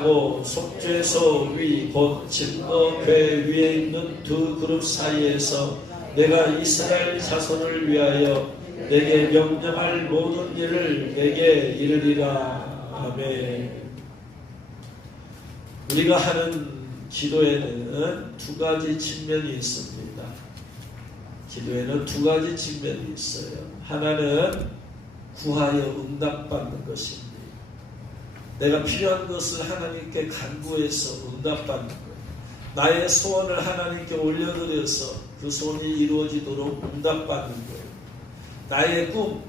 하고 속죄소 위 곧 증거 궤 위에 있는 두 그룹 사이에서 내가 이스라엘 자손을 위하여 내게 명령할 모든 일을 내게 이르리라. 아멘. 우리가 하는 기도에는 두 가지 측면이 있습니다. 기도에는 두 가지 측면이 있어요. 하나는 구하여 응답받는 것입니다. 내가 필요한 것을 하나님께 간구해서 응답받는 거예요. 나의 소원을 하나님께 올려드려서 그 소원이 이루어지도록 응답받는 거예요. 나의 꿈,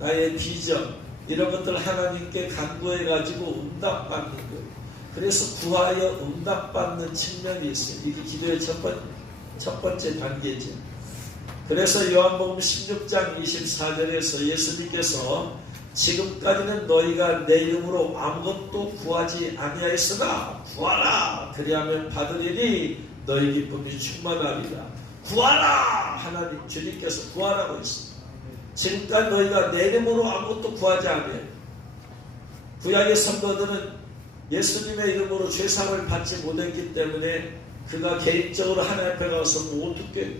나의 비전 이런 것들 하나님께 간구해가지고 응답받는 거예요. 그래서 구하여 응답받는 측면이 있어요. 이게 기도의 첫 번째 단계죠. 그래서 요한복음 16장 24절에서 예수님께서 지금까지는 너희가 내 이름으로 아무것도 구하지 아니하였으나 구하라 그리하면 받으리니 너희 기쁨이 충만하리라. 구하라. 하나님 주님께서 구하라고 했습니다. 지금까지 너희가 내 이름으로 아무것도 구하지 않아요. 구약의 선거들은 예수님의 이름으로 죄사함을 받지 못했기 때문에 그가 개인적으로 하나님 앞에 가서 못 듣게.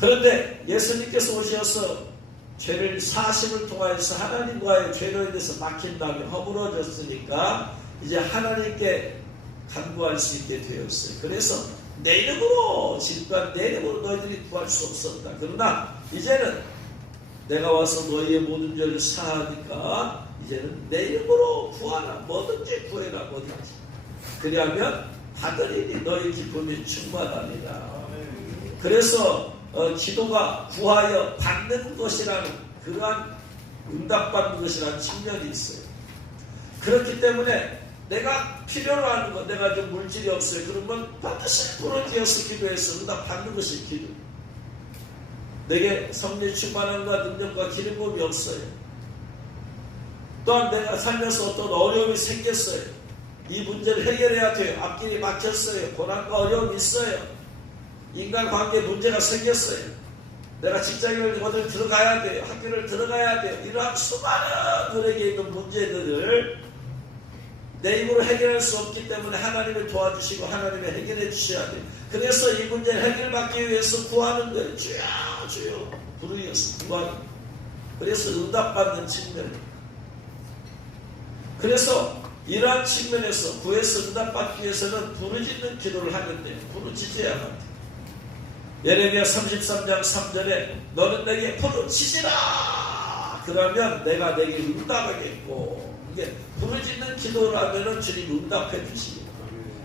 그런데 예수님께서 오셔서 죄를 사심을 통하여서 하나님과의 죄로에 대해서 막힌 다음에 허물어졌으니까 이제 하나님께 간구할 수 있게 되었어요. 그래서 내 이름으로 지금까지 내 이름으로 너희들이 구할 수 없었다. 그러나 이제는 내가 와서 너희의 모든 죄를 사하니까 이제는 내 이름으로 구하라. 뭐든지 구해라. 뭐든지. 그리하면 받으리니 너희 기쁨이 충만하리라. 그래서 기도가 구하여 받는 것이라는 그러한 응답받는 것이라는 측면이 있어요. 그렇기 때문에 내가 필요로 하는 것, 내가 좀 물질이 없어요. 그러면 반드시 부르짖어서 기도해서 응답받는 것이 기도. 내게 성령 충만함과 능력과 기름 부음이 없어요. 또한 내가 살면서 어떤 어려움이 생겼어요. 이 문제를 해결해야 돼요. 앞길이 막혔어요. 고난과 어려움이 있어요. 인간관계에 문제가 생겼어요. 내가 직장을 어딜 들어가야 돼요. 학교를 들어가야 돼요. 이러한 수많은 우리에게 있는 문제들을 내 힘으로 해결할 수 없기 때문에 하나님을 도와주시고 하나님이 해결해 주셔야 돼요. 그래서 이 문제를 해결받기 위해서 구하는 거예요. 주여 주여 부르짖어서 구하는 거예요. 그래서 응답받는 측면이에요. 그래서 이러한 측면에서 구해서 응답받기 위해서는 부르짖는 기도를 하는데 부르짖어야 합니다. 예레미야 33장 3절에 너는 내게 부르짖으라 그러면 내가 내게 응답하겠고, 이게 부르짖는 기도를 하면은 주님 응답해 주시고,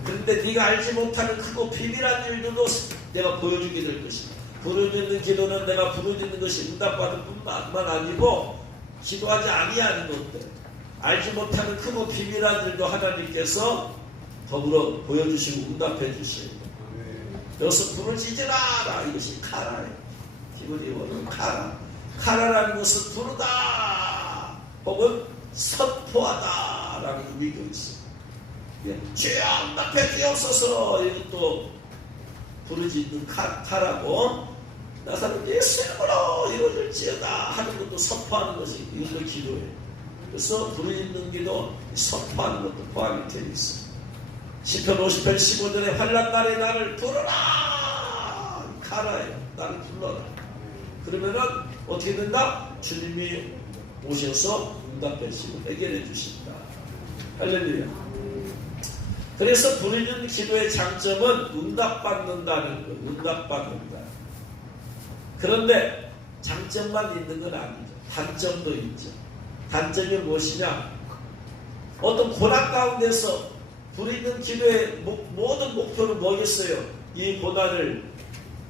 그런데 네가 알지 못하는 크고 비밀한 일들도 내가 보여주게 될 것이다. 부르짖는 기도는 내가 부르짖는 것이 응답받을 뿐만 아니고 기도하지 아니하는 것들, 알지 못하는 크고 비밀한 일도 하나님께서 더불어 보여주시고 응답해 주시고, 여기서 부르짖으라 이것이 카라예요. 기본이 원은 카라. 카라라는 것은 부르다 혹은 선포하다 라는 의미가 있어요. 주여 응답해 주옵소서, 이것도 부르짖는 카라고, 나사는 예수 이름으로 이루어질지어다 하는 것도 선포하는 것이 이것도 기도예요. 그래서 부르짖는 기도, 선포하는 것도 포함이 되어 있어요. 시편 50편 15절에 환난 날에 나를 부르라 카라예요. 나를 불러라. 그러면은 어떻게 된다? 주님이 오셔서 응답해 주시고 해결해 주신다. 할렐루야. 그래서 부르짖는 기도의 장점은 응답받는다는 거, 응답받는다. 그런데 장점만 있는 건 아니죠. 단점도 있죠. 단점이 무엇이냐? 어떤 고난 가운데서 부르짖는 기도의 모든 목표는 뭐겠어요? 이 고난을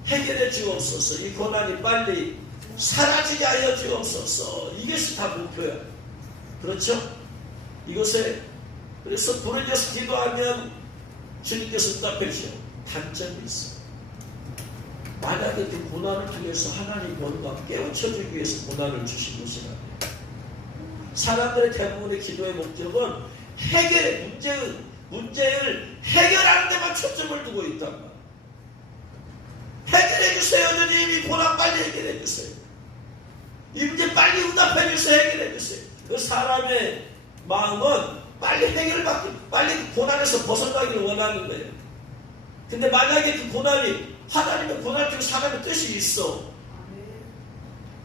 해결해 주옵소서. 이 고난이 빨리 사라지게 하여 주옵소서. 이것이 다 목표야. 그렇죠? 이것에 그래서 부르짖어서 기도하면 주님께서 응답해 주셔요. 단점이 있어요. 만약에 그 고난을 통해서 하나님 뭔가 깨우쳐주기 위해서 고난을 주신 것이라면, 사람들의 대부분의 기도의 목적은 문제를 해결하는 데만 초점을 두고 있단 말이에요. 해결해 주세요. 주님 이 고난 빨리 해결해 주세요. 이 문제 빨리 응답해 주세요. 해결해 주세요. 그래서 사람의 마음은 빨리 해결받기, 빨리 고난에서 벗어나기를 원하는 거예요. 근데 만약에 그 고난이 하나님의 고난 중에 사람의 뜻이 있어.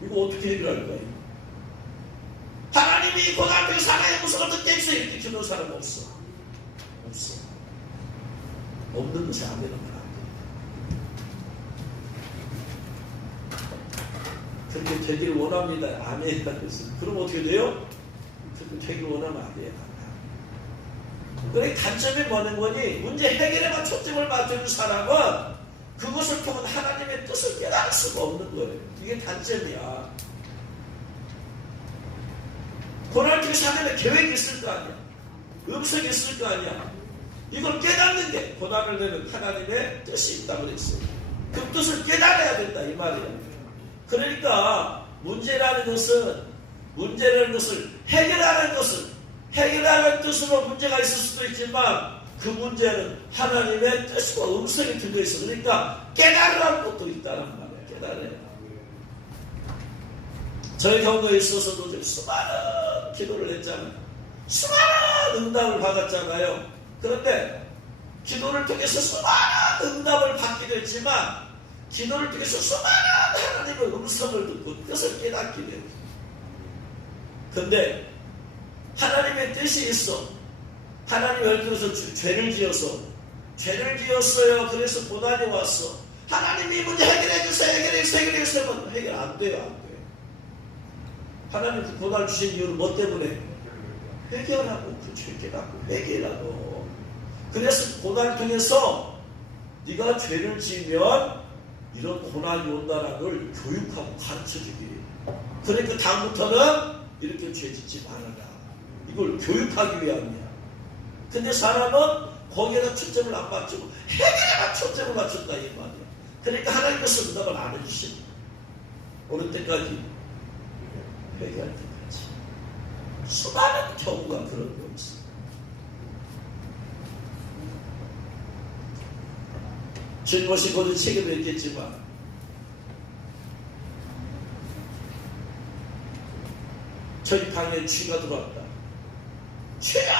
이거 어떻게 해결할 거예요? 하나님이 이 고난 중에 사람의 무슨 어떤 깨끗이 이렇게 기도하는 사람 없어. 없어. 없는 것이 안 되는 거야. 그렇게 되기를 원합니다. 아멘. 그럼 어떻게 돼요? 그렇게 되기를 원하면 안 돼요. 그래 단점이 뭐는 거니? 문제 해결에만 초점을 맞추는 사람은 그것을 통한 하나님의 뜻을 깨달을 수가 없는 거예요. 이게 단점이야. 고난 중에 사람의 계획이 있을 거 아니야. 음성이 있을 거 아니야. 이걸 깨닫는 게 고난을 내는 하나님의 뜻이 있다고 그랬어요. 그 뜻을 깨달아야 된다 이 말이에요. 그러니까 문제라는 것을 해결하는 뜻으로 문제가 있을 수도 있지만 그 문제는 하나님의 뜻과 음성이 들려있어. 그러니까 깨달으라는 것도 있다는 말이에요. 깨달아야. 저희 경우에 있어서도 수많은 기도를 했잖아요. 수많은 응답을 받았잖아요. 그런데 기도를 통해서 수많은 응답을 받기도 했지만 기도를 통해서 수많은 하나님의 음성을 듣고 뜻을 깨닫게 돼요. 근데 하나님의 뜻이 있어. 하나님 예를 들어서 죄를 지었어요. 그래서 고난이 왔어. 하나님이 이 문제 해결해주세요. 해결해주세요. 해결 안 돼요. 하나님 그 고난을 주신 이유는 뭐 때문에? 해결하고 그 죄 깨닫고 회개라고. 그래서 고난을 통해서 네가 죄를 지으면 이런 고난이 온다는 걸 교육하고 가르쳐주기. 그러니까 다음부터는 이렇게 죄 짓지 말아라. 이걸 교육하기 위함이야. 근데 사람은 거기에다 초점을 안 맞추고 해결에만 초점을 맞춘다 이 말이야. 그러니까 하나님께서 응답을 안 해주십니다. 어느 때까지? 회개할 때까지. 수많은 경우가 그런 거 있어. 주님이 고든 책임을 했겠지만 저희 방에 쥐가 들어왔다. 쥐야!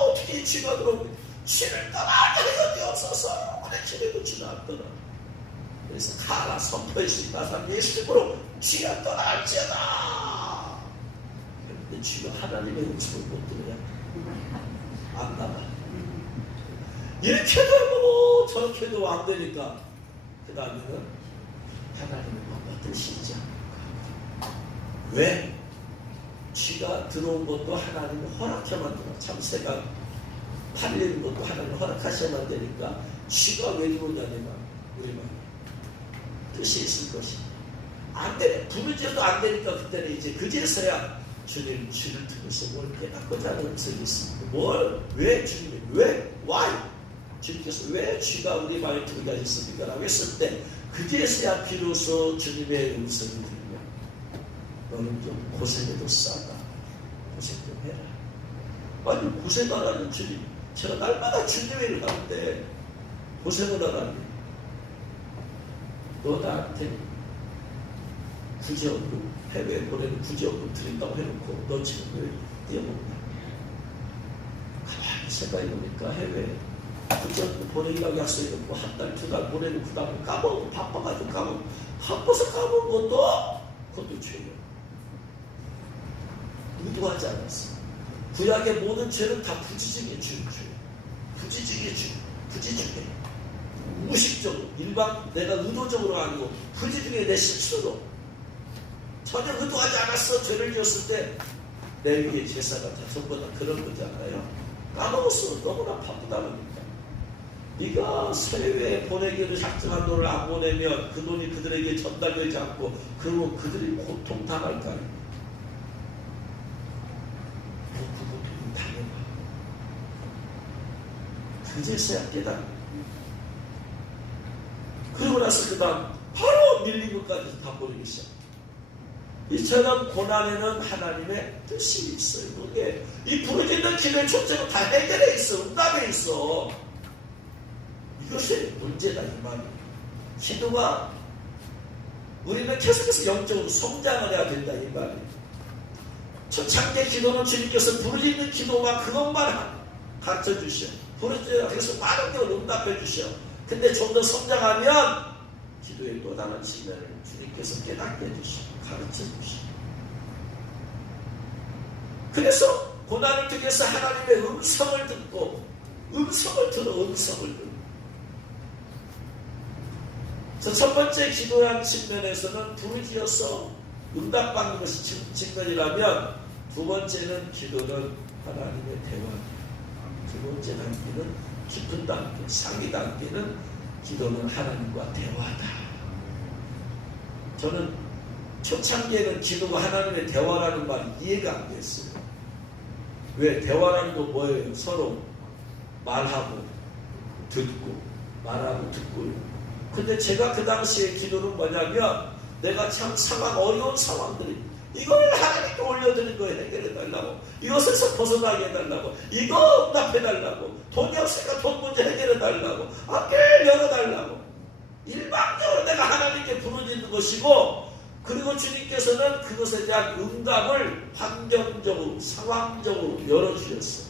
어떻게 쥐가 들어오고 쥐를 떠나게 하여지 없어서 그래 쥐에도 쥐는 안 떠나. 그래서 가라 선포했으니까 사람 예수님으로 쥐가 떠날지어다. 근데 쥐가 하나님의 음성을 못 들어야 안 나가. 이렇게도 해보고 저렇게도 안 되니까 그 다음에는 하나님의 뭔가 뜻이 있지 않을까. 왜? 쥐가 들어온 것도 하나님이 허락해만 들어. 참새가 팔리는 것도 하나님이 허락하셔야만 되니까 쥐가 왜 들어오냐면 우리 말 뜻이 있을 것이다. 안 되네. 부르짖어도 안 되니까 그때는 이제 그제서야 주님 쥐를 통해서 뭘 깨닫고자 하는 음성이 있습니다. 뭘? 왜 주님이? 왜? Why? 주님께서 왜 쥐가 우리 방에 들어가 있습니까? 라고 했을 때 그제서야 비로소 주님의 음성이 들려. 너는 좀 고생해도 싸다. 고생 좀 해라. 아니 고생 안 하는 주님. 제가 날마다 주님의 일을 하는데 고생을 하라니. 너 나한테 구제원금 해외에 보내는 구제원금 드린다고 해놓고 너 지금 왜 뛰어먹나? 가만히 생각해보니까 해외에 구제원금 보내기라고 약속해놓고 한 달, 두 달 보내놓고 그 다음에 까먹고 바빠가지고 까먹고 한 번에 까먹은 그것도 죄예요. 의도하지 않았어. 구약의 모든 죄는 다 부지중에 주는 죄. 부지중에 주. 부지중에. 무의식적으로. 일반 내가 의도적으로 아니고 부지중에 내 실수로. 전혀 의도하지 않았어. 죄를 지었을 때 내 위에 제사가 다 전부 다 그런 거잖아요. 까먹었어. 너무나 바쁘다 보니까. 네가 해외에 보내기를 작정한 돈을 안 보내면 그 돈이 그들에게 전달되지 않고 그러면 그들이 고통 당할 거 아니야. 그제서야 깨달아. 그러고 나서 그 다음 바로 밀리고까지 다 보내기 시작. 이처럼 고난에는 하나님의 뜻이 있어요. 그게 이 부르짖는 기도의 초점은 다 해결해 있어. 응답에 있어. 이것이 문제다 이 말이에요. 기도가 우리는 계속해서 영적으로 성장을 해야 된다 이 말이에요. 초창기 기도는 주님께서 부르짖는 기도만 그것만 가르쳐 주셔. 부르짖어요. 그래서 많은 걸 응답해 주셔. 근데 좀 더 성장하면 기도의 또 다른 측면을 주님께서 깨닫게 해주시고 가르쳐 주시고. 그래서 고난을 통해서 하나님의 음성을 듣고 음성을 들어. 첫 번째 기도한 측면에서는 부르짖어서 응답받는 것이 측면이라면, 두 번째는 기도는 하나님의 대화. 두 번째 단계는 깊은 단계, 상위 단계는 기도는 하나님과 대화다. 저는 초창기에는 기도가 하나님의 대화라는 말이 이해가 안 됐어요. 왜? 대화라는 건 뭐예요? 서로 말하고 듣고 말하고 듣고요. 근데 제가 그 당시에 기도는 뭐냐면, 내가 참 어려운 상황들이 이걸 하나님께 올려드린 거예요. 해결해달라고. 이것에서 벗어나게 해달라고. 이거 응답해달라고. 돈이 없으니까 돈 문제 해결해달라고. 앞길 열어달라고. 일방적으로 내가 하나님께 부르짖는 것이고, 그리고 주님께서는 그것에 대한 응답을 환경적으로 상황적으로 열어주셨어요.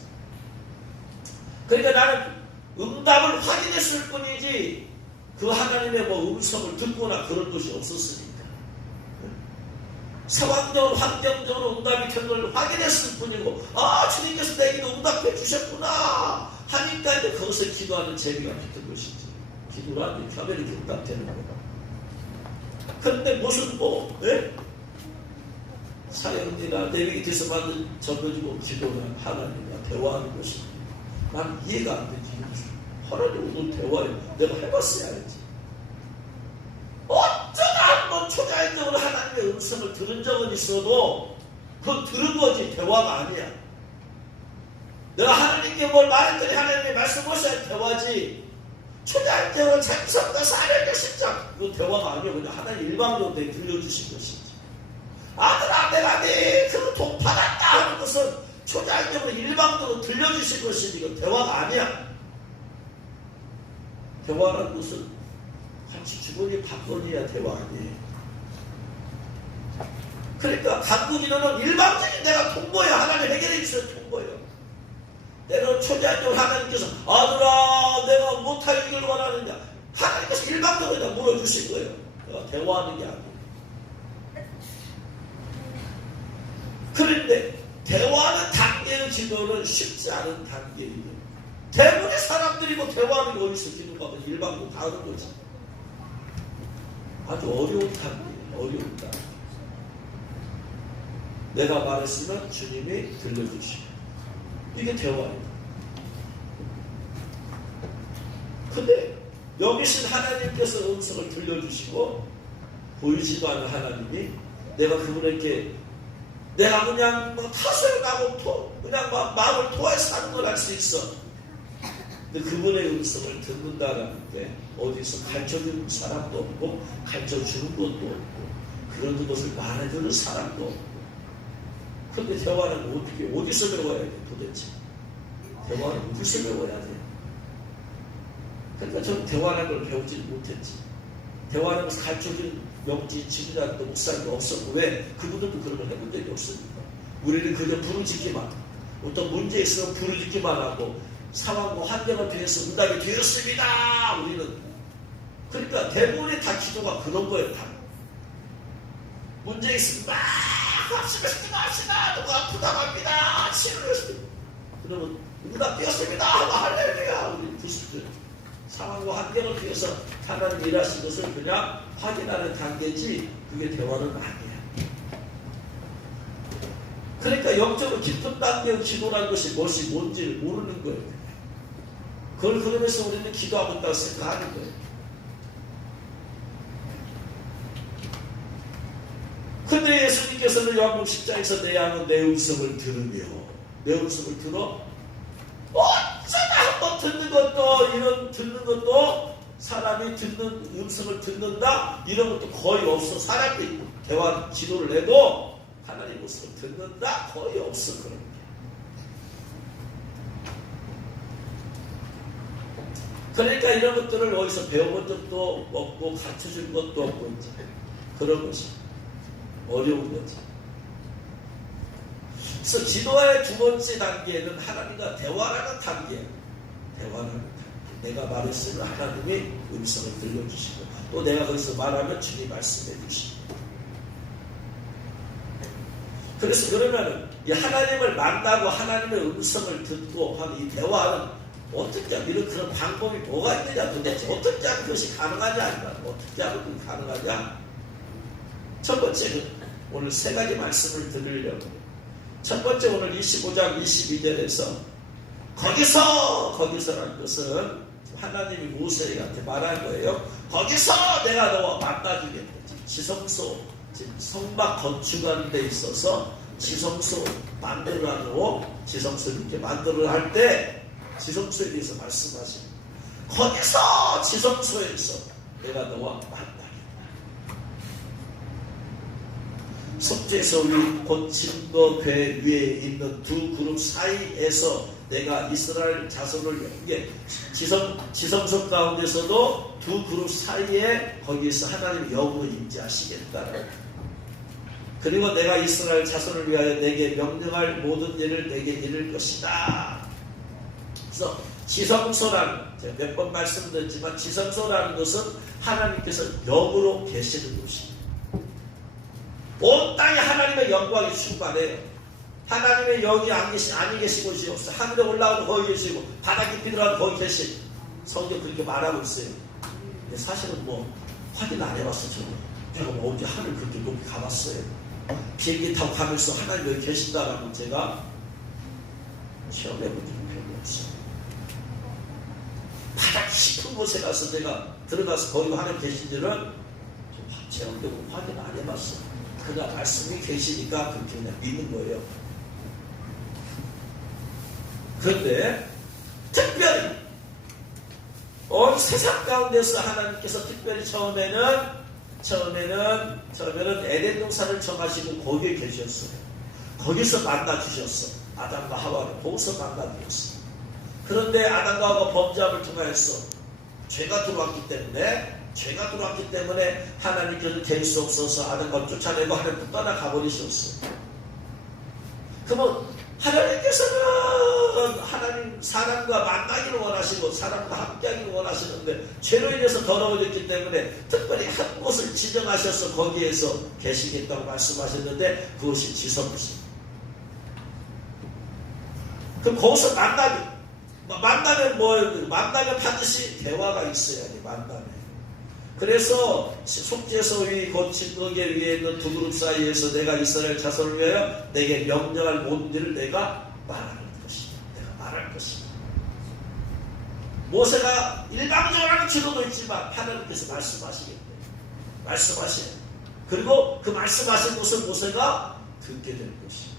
그러니까 나는 응답을 확인했을 뿐이지 그 하나님의 음성을 듣거나 그런 것이 없었으니까. 상황적으로 환경적으로 응답이 된 걸 확인했을 뿐이고, 주님께서 내 기도 응답해 주셨구나 하니까 이제 거기서 기도하는 재미가 붙은 것이지. 기도란 표면이 응답되는 거다. 그런데 무슨 사형이나 내 밑에서 만든 전도지고 기도는 하나님과 대화하는 것이 난 이해가 안 되지. 하나님과 대화해. 내가 해봤어야 알지. 어쩌다 한번 초자연적으로 하나님의 음성을 들은 적은 있어도 그건 들은 거지 대화가 아니야. 내가 하나님께 뭘 말했더니 하나님의 말씀하셔야 대화지. 초자연적으로 참석과 사령의 심장, 이건 대화가 아니야. 그냥 하나님 일방적으로 들려주신 것이지. 아들아 내가 그돈 받았다 하는 것은 초자연적으로 일방적으로 들려주신 것이지, 이건 대화가 아니야. 대화라는 것은 같이 주거니 받거니야 대화 아니에요. 그러니까 간구기도는 일방적인 내가 통보해요. 하나님 해결해 주세요. 통보해요. 내가 초자연적으로 하나님께서 아들아 내가 못하기를 원하느냐, 하나님께서 일방적으로 그냥 물어주신 거예요. 내가 대화하는 게 아니에요. 그런데 대화하는 단계의 기도는 쉽지 않은 단계이에요. 대부분의 사람들이 대화하는 게 어디서 기도가 일방적으로 다 하는 거지. 아주 어려운 단계예요. 어려운 단계. 내가 말했으면 주님이 들려주시고, 이게 대화예요. 근데 여기신 하나님께서 음성을 들려주시고 보이지도 않은 하나님이 내가 그분에게 내가 그냥 타소에 가고 그냥 마음을 토해서 사는 걸 알 수 있어. 근데 그분의 음성을 듣는다라는 게 어디서 가르쳐주는 사람도 없고 가르쳐주는 것도 없고 그런 것을 말해주는 사람도 없고. 근데 대화는 어디서 배워야 돼 도대체? 대화는 어디서 배워야 돼? 그러니까 저는 대화라는 걸 배우지 못했지. 대화라는 것을 가르쳐준 영지 지도자도 목사님도 없었고, 왜? 그분들도 그런 걸 해본 적이 없으니까. 우리는 그저 부르짖기만, 어떤 문제 있으면 부르짖기만 하고 상황과 환경을 통해서 응답이 되었습니다. 우리는. 그러니까 대부분의 다 기도가 그런 거예요. 다. 문제 있으면 막 합시다. 누가 아프다고 합니다. 치료했습니다. 그러면 응답되었습니다. 할렐루야. 우리 부스들. 상황과 환경을 통해서 하나님 일하신 것을 그냥 확인하는 단계지 그게 대화는 아니야. 그러니까 영적으로 깊은 단계의 기도라는 것이 뭔지를 모르는 거예요. 그걸 그러면서 우리는 기도하고 있다고 생각하는 거예요. 근데 예수님께서는 요한복음 10장에서 내 양은 내 음성을 들으며, 내 음성을 들어 어쩌다 한번 듣는 것도 사람이 듣는 음성을 듣는다 이런 것도 거의 없어. 사람이 대화 기도를 해도 하나님 음성을 듣는다 거의 없어. 그런 게. 그러니까 이런 것들을 어디서 배워본 적도 없고 가르쳐준 것도 없고 이제 그런 것이 어려운 거지. 그래서 기도의 두 번째 단계는 하나님과 대화라는 단계예요. 대화라는 단계. 내가 말했으면 하나님이 음성을 들려주시고 또 내가 거기서 말하면 주님 말씀해 주시고. 그래서 그러면 이 하나님을 만나고 하나님의 음성을 듣고 하는 이 대화는 어떻게 하면 이런 그런 방법이 뭐가 있느냐 도대체 어떻게 하면 그것이 가능하냐 어떻게 하면 그게 가능하냐. 첫 번째는 오늘 세 가지 말씀을 드리려고 해요. 첫 번째 오늘 25장 22절에서 거기서라는 것은 하나님이 모세한테 말한 거예요. 거기서 내가 너와 만나주겠다. 지성소 성막 건축하는 데 있어서 지성소 만들어라고 지성소 이렇게 만들어 할 때 지성소에 대해서 말씀하십니다. 거기서 지성소에서 내가 너와 만나겠다. 속죄소 위 곧 증거 궤 위에 있는 두 그룹 사이에서 내가 이스라엘 자손을 이게 지성소 가운데서도 두 그룹 사이에 거기에서 하나님 영으로 임재하시겠다. 그리고 내가 이스라엘 자손을 위하여 내게 명령할 모든 일을 내게 이룰 것이다. 그래서 지성소라는 제가 몇 번 말씀드렸지만 지성소라는 것은 하나님께서 영으로 계시는 곳입니다. 온 땅에 하나님의 영광이 충만해요. 하나님의 영이 아니 계신 곳이 없어요. 하늘에 올라오는 거기 계시고 바다 깊이 들어가는 거기 계시고 성경 그렇게 말하고 있어요. 근데 사실은 뭐 확인 안 해봤어. 제가 뭐 언제 하늘 그렇게 높이 가봤어요. 비행기 타고 가면서 하나님 여기 계신다라고 제가 체험해본 적이 별로 없어요. 바다 깊은 곳에 가서 제가 들어가서 거기 하나님 계신지는 체험되고 확인 안 해봤어요. 그냥 말씀이 계시니까 그렇게 그냥 믿는 거예요. 그런데 특별히 온 세상 가운데서 하나님께서 특별히 처음에는 에덴 동산을 정하시고 거기에 계셨어요. 거기서 만나 주셨어. 아담과 하와를 거기서 만나 주셨어. 그런데 아담과 하와가 범죄함을 통하여서 죄가 들어왔기 때문에 하나님께서 될 수 없어서 아담과 쫓아내고 하나님 떠나가 버리셨어. 그러면 하나님께서는 하나님 사람과 만나기를 원하시고 사람과 함께하기를 원하시는데 죄로 인해서 더러워졌기 때문에 특별히 한 곳을 지정하셔서 거기에서 계시겠다고 말씀하셨는데 그것이 지성소. 그럼 거기서 만나면 뭐예요? 만나면 반드시 대화가 있어야 돼. 만나면. 그래서 속죄소 위 곧 증거궤 위에 있는 두 그룹 사이에서 내가 이스라엘 자손을 위하여 내게 명령할 모든 일을 내가 말할 것이다. 모세가 일방적으로 하는 기도도 있지만 하나님께서 말씀하시네. 그리고 그 말씀하신 것을 모세가 듣게 될 것이다.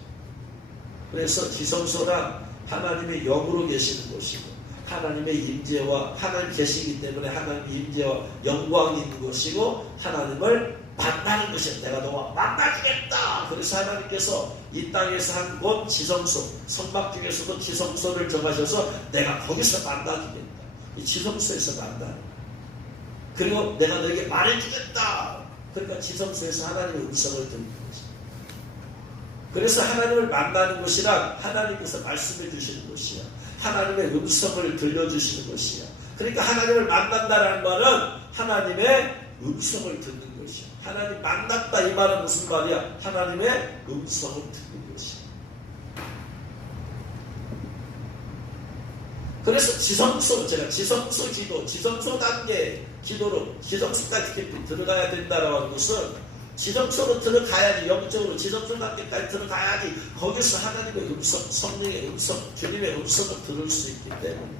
그래서 지성소란 하나님의 영으로 계시는 곳이고 하나님의 임재와 하나님 계시기 때문에 하나님의 임재와 영광이 있는 것이고 하나님을 만나는 것이야. 내가 너와 만나주겠다. 그래서 하나님께서 이 땅에서 한 곳 지성소 성막 중에서도 지성소를 정하셔서 내가 거기서 만나주겠다. 이 지성소에서 만나는. 그리고 내가 너에게 말해주겠다. 그러니까 지성소에서 하나님의 음성을 듣는 거지. 그래서 하나님을 만나는 것이란 하나님께서 말씀해 주시는 것이야. 하나님의 음성을 들려주시는 것이야. 그러니까 하나님을 만난다는 말은 하나님의 음성을 듣는 것이야. 하나님 만났다 이 말은 무슨 말이야? 하나님의 음성을 듣는 것이야. 그래서 지성소 기도, 지성소 단계 기도로 지성소까지 깊이 들어가야 된다라고 하는 것은 지성소로 들어가야지, 영적으로 지성소 단계까지 들어가야지 거기서 하나님의 음성, 성령의 음성, 주님의 음성을 들을 수 있기 때문에.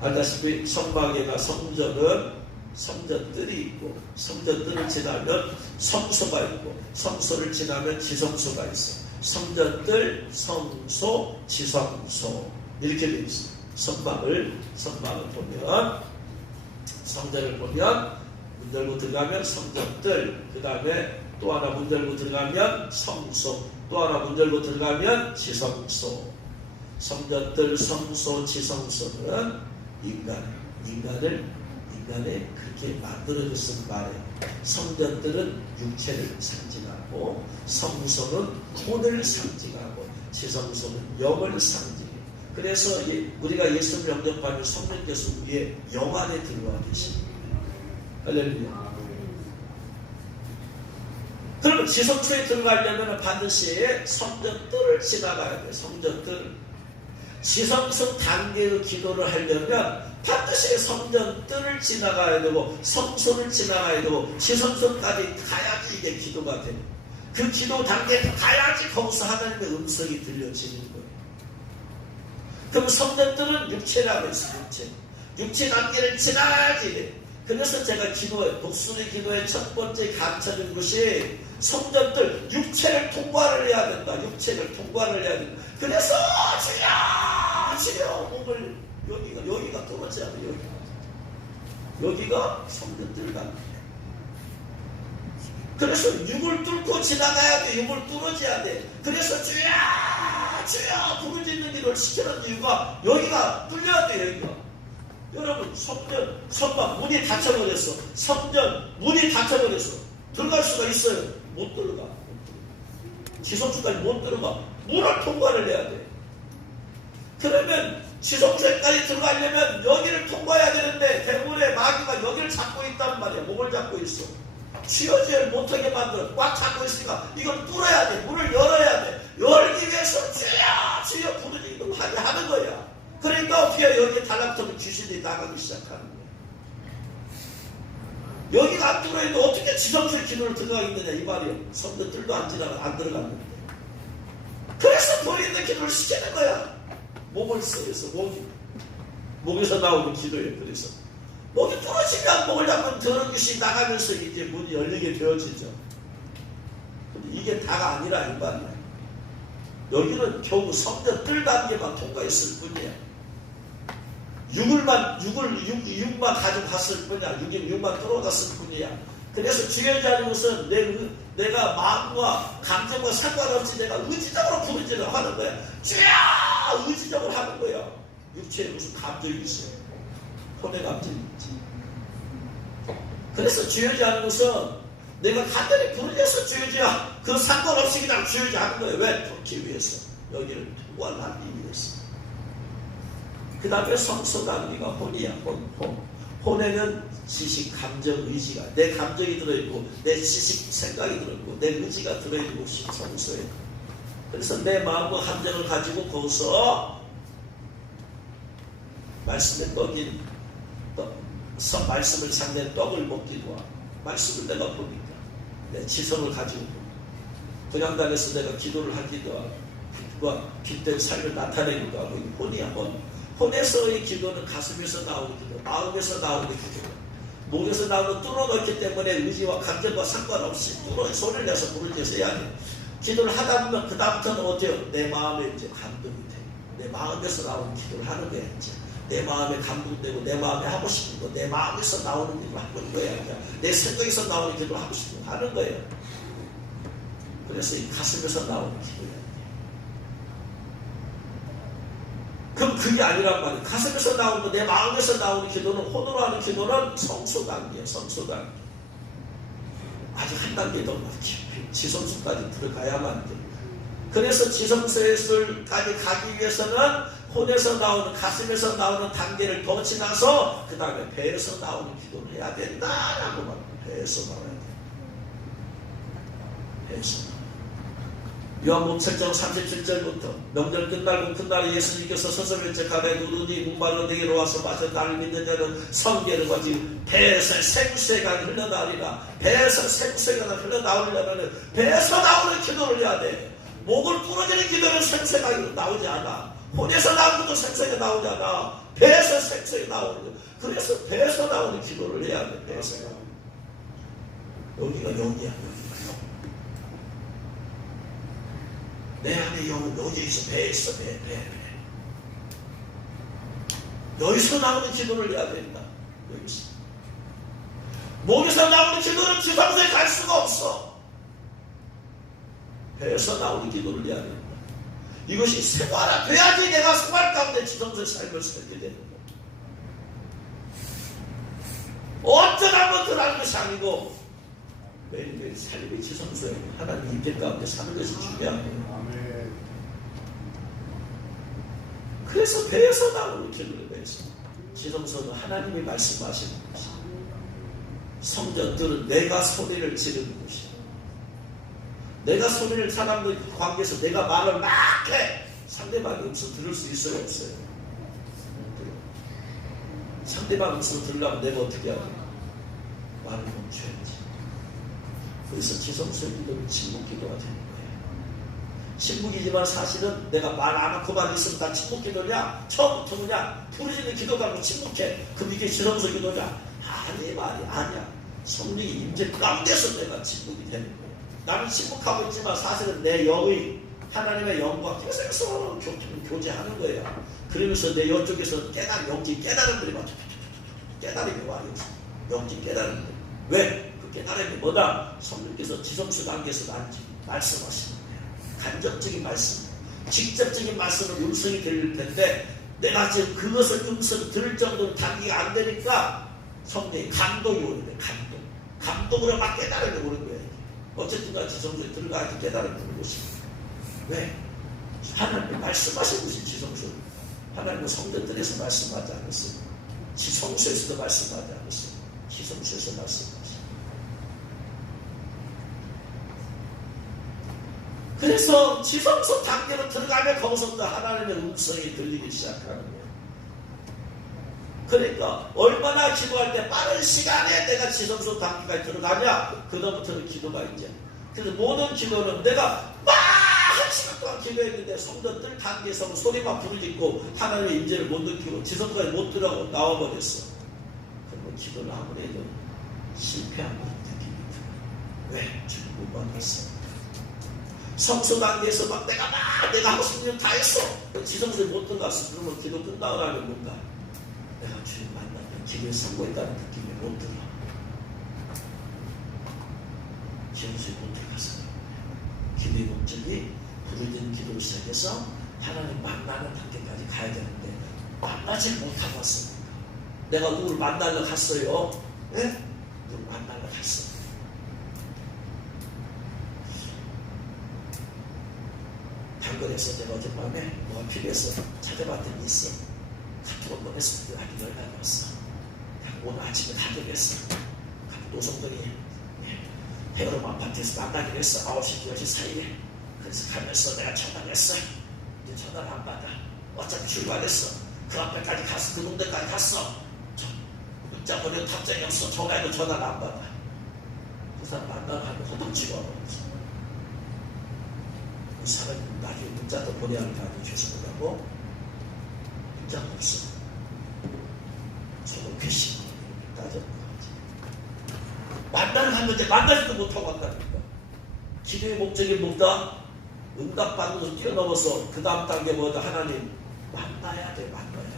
알다시피 성막에나 성전들이 있고 성전들을 지나면 성소가 있고 성소를 지나면 지성소가 있어. 성전들, 성소, 지성소 이렇게 되어 있어. 성막을 보면 성전을 보면 문 열고 들어가면 성전들, 그 다음에 또 하나 문 열고 들어가면 성소, 또 하나 문 열고 들어가면 지성소. 성전들, 성소, 지성소는 인간을 인간에 그렇게 만들어졌을 말에 성전들은 육체를 상징하고 성소는 혼을 상징하고 지성소는 영을 상징해요. 그래서 우리가 예수를 영접하면 성령께서 우리의 영 안에 들어와 계십니다. 할렐루야. 그러면 지성소에 들어가려면 반드시 성전뜰을 지나가야 돼요. 성전뜰. 지성소 단계의 기도를 하려면 반드시 성전뜰을 지나가야 되고 성소를 지나가야 되고 지성소까지 가야지 이게 기도가 돼요. 그 기도 단계에 가야지 거기서 하나님의 음성이 들려지는 거예요. 그럼 성전뜰은 육체라고 했어요. 육체 단계를 지나야지 돼요. 그래서 제가 독수리 기도의 첫 번째 가르쳐준 것이 성전들 육체를 통과를 해야 된다. 육체를 통과를 해야 된다. 그래서 주여 몸을 여기가 떨어져야 돼. 여기가 성전들 갑니다. 그래서 육을 뚫고 지나가야 돼. 육을 뚫어져야 돼. 그래서 주여 부르짖는 일을 시키는 이유가 여기가 뚫려야 돼. 여기가. 여러분 성전 문이 닫혀버렸어. 성전 문이 닫혀버렸어. 들어갈 수가 있어요. 못 들어가. 지성소까지 못 들어가. 문을 통과를 해야 돼. 그러면 지성소까지 들어가려면 여기를 통과해야 되는데 대부분의 마귀가 여기를 잡고 있단 말이야. 목을 잡고 있어. 치워지를 못하게 만들어. 꽉 잡고 있으니까 이걸 뚫어야 돼. 문을 열어야 돼. 열기 위해서 주여 부르짖기도 하게 하는 거야. 그러니까 어떻게 해요? 여기에 달라붙으면 귀신이 나가기 시작하는 거야. 여기가 안 뚫어있는데 어떻게 지성소의 기도를 들어가겠느냐 이 말이에요. 성전들도 안 들어갔는데. 그래서 보이는 기도를 시키는 거야. 목을 쓰여서 목에서 나오는 기도예요. 그래서 목이 뚫어지면 목을 잡으면 더러운 귀신이 나가면서 이제 문이 열리게 되어지죠. 근데 이게 다가 아니라 이 말이야. 여기는 겨우 성전뜰 단계만 통과했을 뿐이야. 육만 가지고 갔을 뿐이야. 육만 뚫어갔을 뿐이야. 그래서 중요한 것은 내가 마음과 감정과 상관없이 내가 의지적으로 부르짖으려고 하는 거야. 주여! 의지적으로 하는 거야. 육체에 무슨 감정이 있어요. 혼의 감정이 있지. 그래서 주여지하는 것은 내가 간단히 부르짖어서 주여지야. 그 상관없이 그냥 주여지하는 거예요. 왜? 뚫기 위해서. 여기를 통과하기 위해서. 그 다음에 성소 단계가 혼이야. 혼에는 지식, 감정, 의지가 내 감정이 들어있고 내 지식, 생각이 들어있고 내 의지가 들어있는 곳이 성소예요. 그래서 내 마음과 감정을 가지고 거기서 말씀의 말씀을 상대 떡을 먹기도 하고 말씀을 내가 보니까 내 지성을 가지고 분양당에서 내가 기도를 하기도 하고 빛된 삶을 나타내기도 하고 혼이야. 혼에서의 기도는 가슴에서 나오는 기도, 마음에서 나오는 기도, 목에서 나오는 뚫어놓기 때문에 의지와 감정과 상관없이 소리를 내서 부르짖어서 해야 돼. 기도를 하다 보면 그 다음부터는 어때요? 내 마음에 이제 감동이 돼. 내 마음에서 나오는 기도를 하는 거야. 이제 내 마음에 감동되고 내 마음에 하고 싶은 거, 내 마음에서 나오는 기도를 하는 거야. 내 생각에서 나오는 기도를 하고 싶은 거 하는 거예요. 그래서 이 가슴에서 나오는 기도야. 그럼 그게 아니란 말이에요. 가슴에서 나오는 거, 내 마음에서 나오는 기도는 혼으로 하는 기도는 성소 단계예요. 성소 단계. 아직 한 단계 더 깊이 지성소까지 들어가야만 돼요. 그래서 지성소까지 가기 위해서는 혼에서 나오는 가슴에서 나오는 단계를 더 지나서 그 다음에 배에서 나오는 기도를 해야 된다라고 말합니다. 배에서 나와야 돼요. 배에서. 요한복음 7장 37절부터 명절 끝나고 그날에 예수님께서 서서히 가에 누르니 목마른 내게로 와서 마셔 나를 믿는 자는 성계를 가지고 배에서 생수가 흘러나오리라. 배에서 생수가 흘러나오려면 배에서 나오는 기도를 해야 돼. 목을 부러지는 기도는 생수가 나오지 않아. 혼에서 나오는 것도 생수가 나오지 않아. 배에서 생수가 나오는 거. 그래서 배에서 나오는 기도를 해야 돼. 배에서 나오는. 여기가 영이야. 내 안에 영은 여기서 배에 있어. 배. 여기서 나오는 기도를 해야 된다. 여기서. 목에서 나오는 기도는 지성소에 갈 수가 없어. 배에서 나오는 기도를 해야 된다. 이것이 생활화돼야지 내가 생활 가운데 지성소의 삶을 살게 되는 거야. 어쩌다 한번 들어가는 것이 아니고 매일매일 삶의 지성소에 하나님 임재 가운데 사는 것이 중요한 거예요. 그래서 배에서 나오는 길을 배에서 지성소는 하나님이 말씀하시는 것이, 성전들은 내가 소리를 지르는 것이, 내가 소리를 사람들 관계에서 내가 말을 막 해. 상대방의 음성 들을 수 있어요, 없어요? 상대방 음성 들으려면 내가 어떻게 하냐? 말을 멈춰야지. 그래서 지성소의 기도는 침묵 기도가 되는 거예요. 침묵이지만 사실은 내가 말 안 하고만 있으면 다 침묵 기도냐? 처음부터 그냥 부르짖는 기도가 아니고 침묵해. 그럼 이게 지성소 기도냐? 아니, 말이 아니야. 성령이 임재 가운데서 내가 침묵이 되는 거예요. 나는 침묵하고 있지만 사실은 내 영의 하나님의 영과 계속해서 교제하는 거예요. 그러면서 내 이쪽에서 영지 깨달은 들이 막 깨달음이 와요. 영지 깨달은 들. 왜? 그 깨달음이 뭐다? 성령께서 지성소 단계에서 말씀하시는 거예요. 간접적인 말씀, 직접적인 말씀은 음성이 들릴 텐데 내가 지금 그것을 음성 들을 정도로 단계가 안 되니까 성령이 감동이 오는 거예요. 감동으로 막 깨달음이 오는 거예요. 어쨌든 지성소에 들어가야지 깨달음이 오는 것입니다. 왜? 하나님이 말씀하신 것이 지성소. 하나님은 성전들에서 말씀하지 않았어요. 지성소에서도 말씀하지 않았어요. 지성소에서 말씀하셨어요. 그래서 지성소 단계로 들어가면 거기서부터 하나님의 음성이 들리기 시작하는 거예요. 그러니까 얼마나 기도할 때 빠른 시간에 내가 지성소 단계까지 들어가냐, 그다음부터는 기도가 이제. 그래서 모든 기도는 내가 막 한 시간 동안 기도했는데 성전들 단계에서 소리만 부르짖고 하나님의 임재를 못 느끼고 지성까지 못 들어가고 나와버렸어. 그러면 기도를 아무리 해도 실패한 것 느낌이 들어요. 왜? 지금 못 만났어. 성소 단계에서 막 내가 하고 싶은 일 다 했어. 지성소에 못 들어갔어. 그러면 기도 끝나고 나면 뭔가 내가 주님 만나면 기도에 성공했다는 느낌이 못 들어. 지성소에 못 들어가서 기도의 목적이 부르짖는 기도를 시작해서 하나님 만나는 단계까지 가야 되는데 만나지 못하고 왔습니다. 내가 누굴 만나러 갔어요. 네? 누굴 만나러 갔어. 단거리에서 내가 어젯밤에 뭐가 필요해서 찾아봤더니 있어. 카톡을 보냈을 때 아주 열받아 왔어. 오늘 아침에 가격했어. 노성동이 해그럼 아파트에서 만나기로 했어. 9시, 10시 사이에. 그래서 가면서 내가 전화를 했어. 이제 전화를 안 받아. 어차피 출발했어. 그 앞에까지 갔어. 그 동네까지 갔어. 문자 보내도 답장이 없어. 전화해도 전화를 안 받아. 그 사람 만나러 가면 허벅지가 없어. 그 사람이 나중에 문자도 보내야 할 거 아니에요. 죄송하다고. 문자가 없어. 저도 괘씸하고 따졌고 만나러 갔는데 만나지도 못하고 간다니까. 기도의 목적이 뭐다? 응답받는 것을 뛰어넘어서 그 다음 단계 뭐다? 하나님 만나야 돼. 만나야 돼.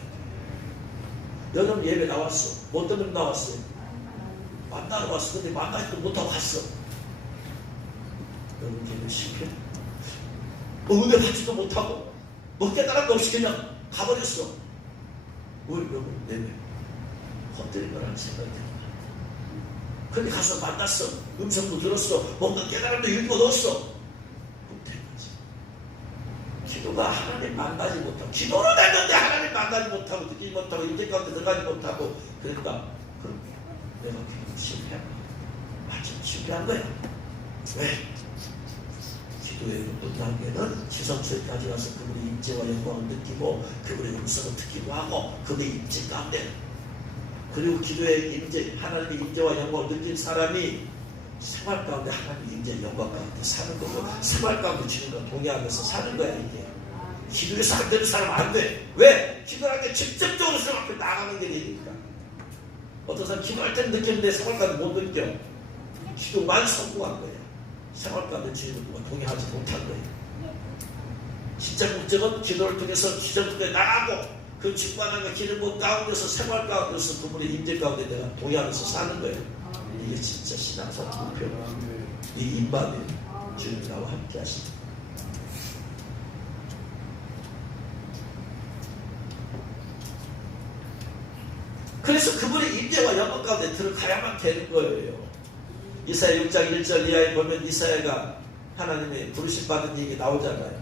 여러분 예배 나왔어. 뭐 때문에 나왔어요? 만나러 왔어. 근데 만나지도 못하고 갔어. 여러분 예배 실패? 은혜 받지도 못하고 뭐 깨달음도 없이 그냥 가버렸어. 왜 여러분 예배 헛되는 거라는 생각이 들어요. 근데 가서 만났어. 음성도 들었어. 뭔가 깨달음도 일부 넣었어. 못된 거지. 기도가 하나님 만나지 못하고 기도를 했는데 하나님 만나지 못하고 느끼지 못하고 인재 가운데 들어가지 못하고 그러니까 그럼 내가 기도 실패한 거야. 완전 실패한 거야. 왜? 기도의 높은 단계는 지성소에까지 가서 그분의 임재와 영광을 느끼고 그분의 음성을 듣기도 하고 그분의 임재 가운데 그리고 기도의 임재, 하나님의 임재와 영광을 느낀 사람이 생활 가운데 하나님의 임재, 영광 가운데 사는 거고 생활 가운데 주님과 동의하면서 사는 거야 이게. 기도에서 안 되는 사람 안 돼. 왜? 기도할 때 직접적으로 주님 앞에 나가는 게 되니까. 어떤 사람 기도할 때는 느꼈는데 생활 가운데 못 느껴. 기도만 성공한 거야. 생활 가운데 주님과 동의하지 못한 거야. 진짜 목적은 기도를 통해서 기적에 나가고 그 직관하며 기름 가운데서 생활 가운데서 그분의 임재 가운데 내가 동의하면서 사는 거예요. 이게 진짜 신앙사 목표. 이 임마누엘 주님이 나와 함께 하십니다. 그래서 그래서 그분의 임재와 영광 가운데 들어가야만 되는 거예요. 이사야 6장 1절 이하에 보면 이사야가 하나님의 부르심 받은 얘기 나오잖아요.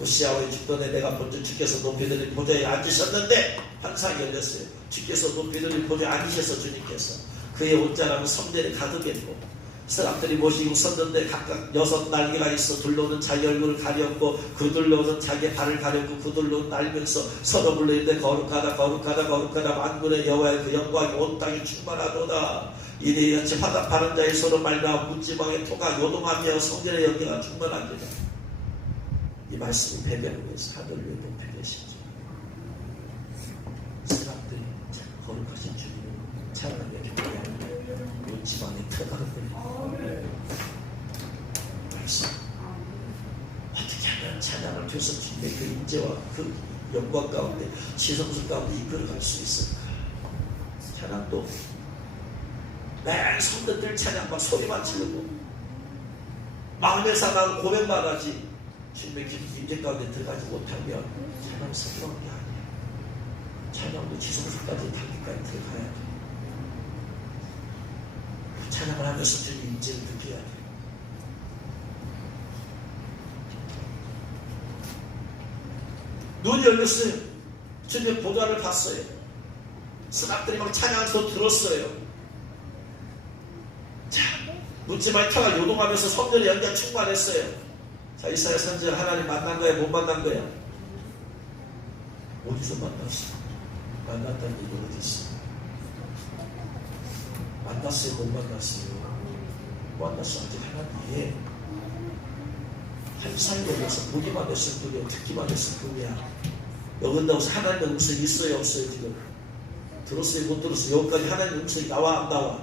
우시아의 죽던에 내가 본즉 주께서 높이들이 보좌에 앉으셨는데 환상이 열렸어요. 주께서 높이들이 보좌에 앉으셔서 주님께서 그의 옷자락은 성전에 가득했고 사람들이 모시고 섰는데 각각 6 날개가 있어 둘러오는 자기 얼굴을 가렸고 그 둘러오는 자기 발을 가렸고 그 둘러오는 날면서 서로 불르는데 거룩하다 거룩하다 거룩하다 만군의 여호와의 그 영광이 온 땅에 충만하도다. 이내 이같이 화답하는 자의 서로 말미암아 문지방의 토가 요동하며 성전의 연기가 충만하도다. 이 말씀이 배경을 위해서 하늘을 위해 높이 계시죠. 사람들이 거룩하신 주님을 찬양하며 문지방의 토가 말씀 어떻게 하면 찬양을 통해서 주님의 그 인재와 그 영광 가운데 지성수 가운데 이끌어갈 수 있을까? 찬양도 매 성도들 찬양만 소리만 지르고 마음에서 나는 고백만 하지 주님의 인재 가운데 들어가지 못하면 찬양 성공한 게 아니야. 찬양도 지성수까지 단계까지 들어가야 돼. 찬양을 하면서 주님 인재를 느껴야 돼. 눈이 열렸어요. 주님의 보좌를 봤어요. 스낙들이 막 찬양하면서 들었어요. 자, 묻지마의 터가 요동하면서 성전의 연기가 충만했어요. 자, 이사야 선지자 하나님 만난 거야? 못 만난 거야? 어디서 만났어? 만났다는 얘기 어디 있어? 만났어요? 못 만났어요? 만났어. 아직 하나님이 한상이 걸려서 보기만 했을 뿐이야. 듣기만 했을 뿐이야. 여긴다고 해서 하나님의 음성이 있어요? 없어요? 지금 들었어요? 못 들었어요? 여기까지 하나님의 음성이 나와? 안 나와?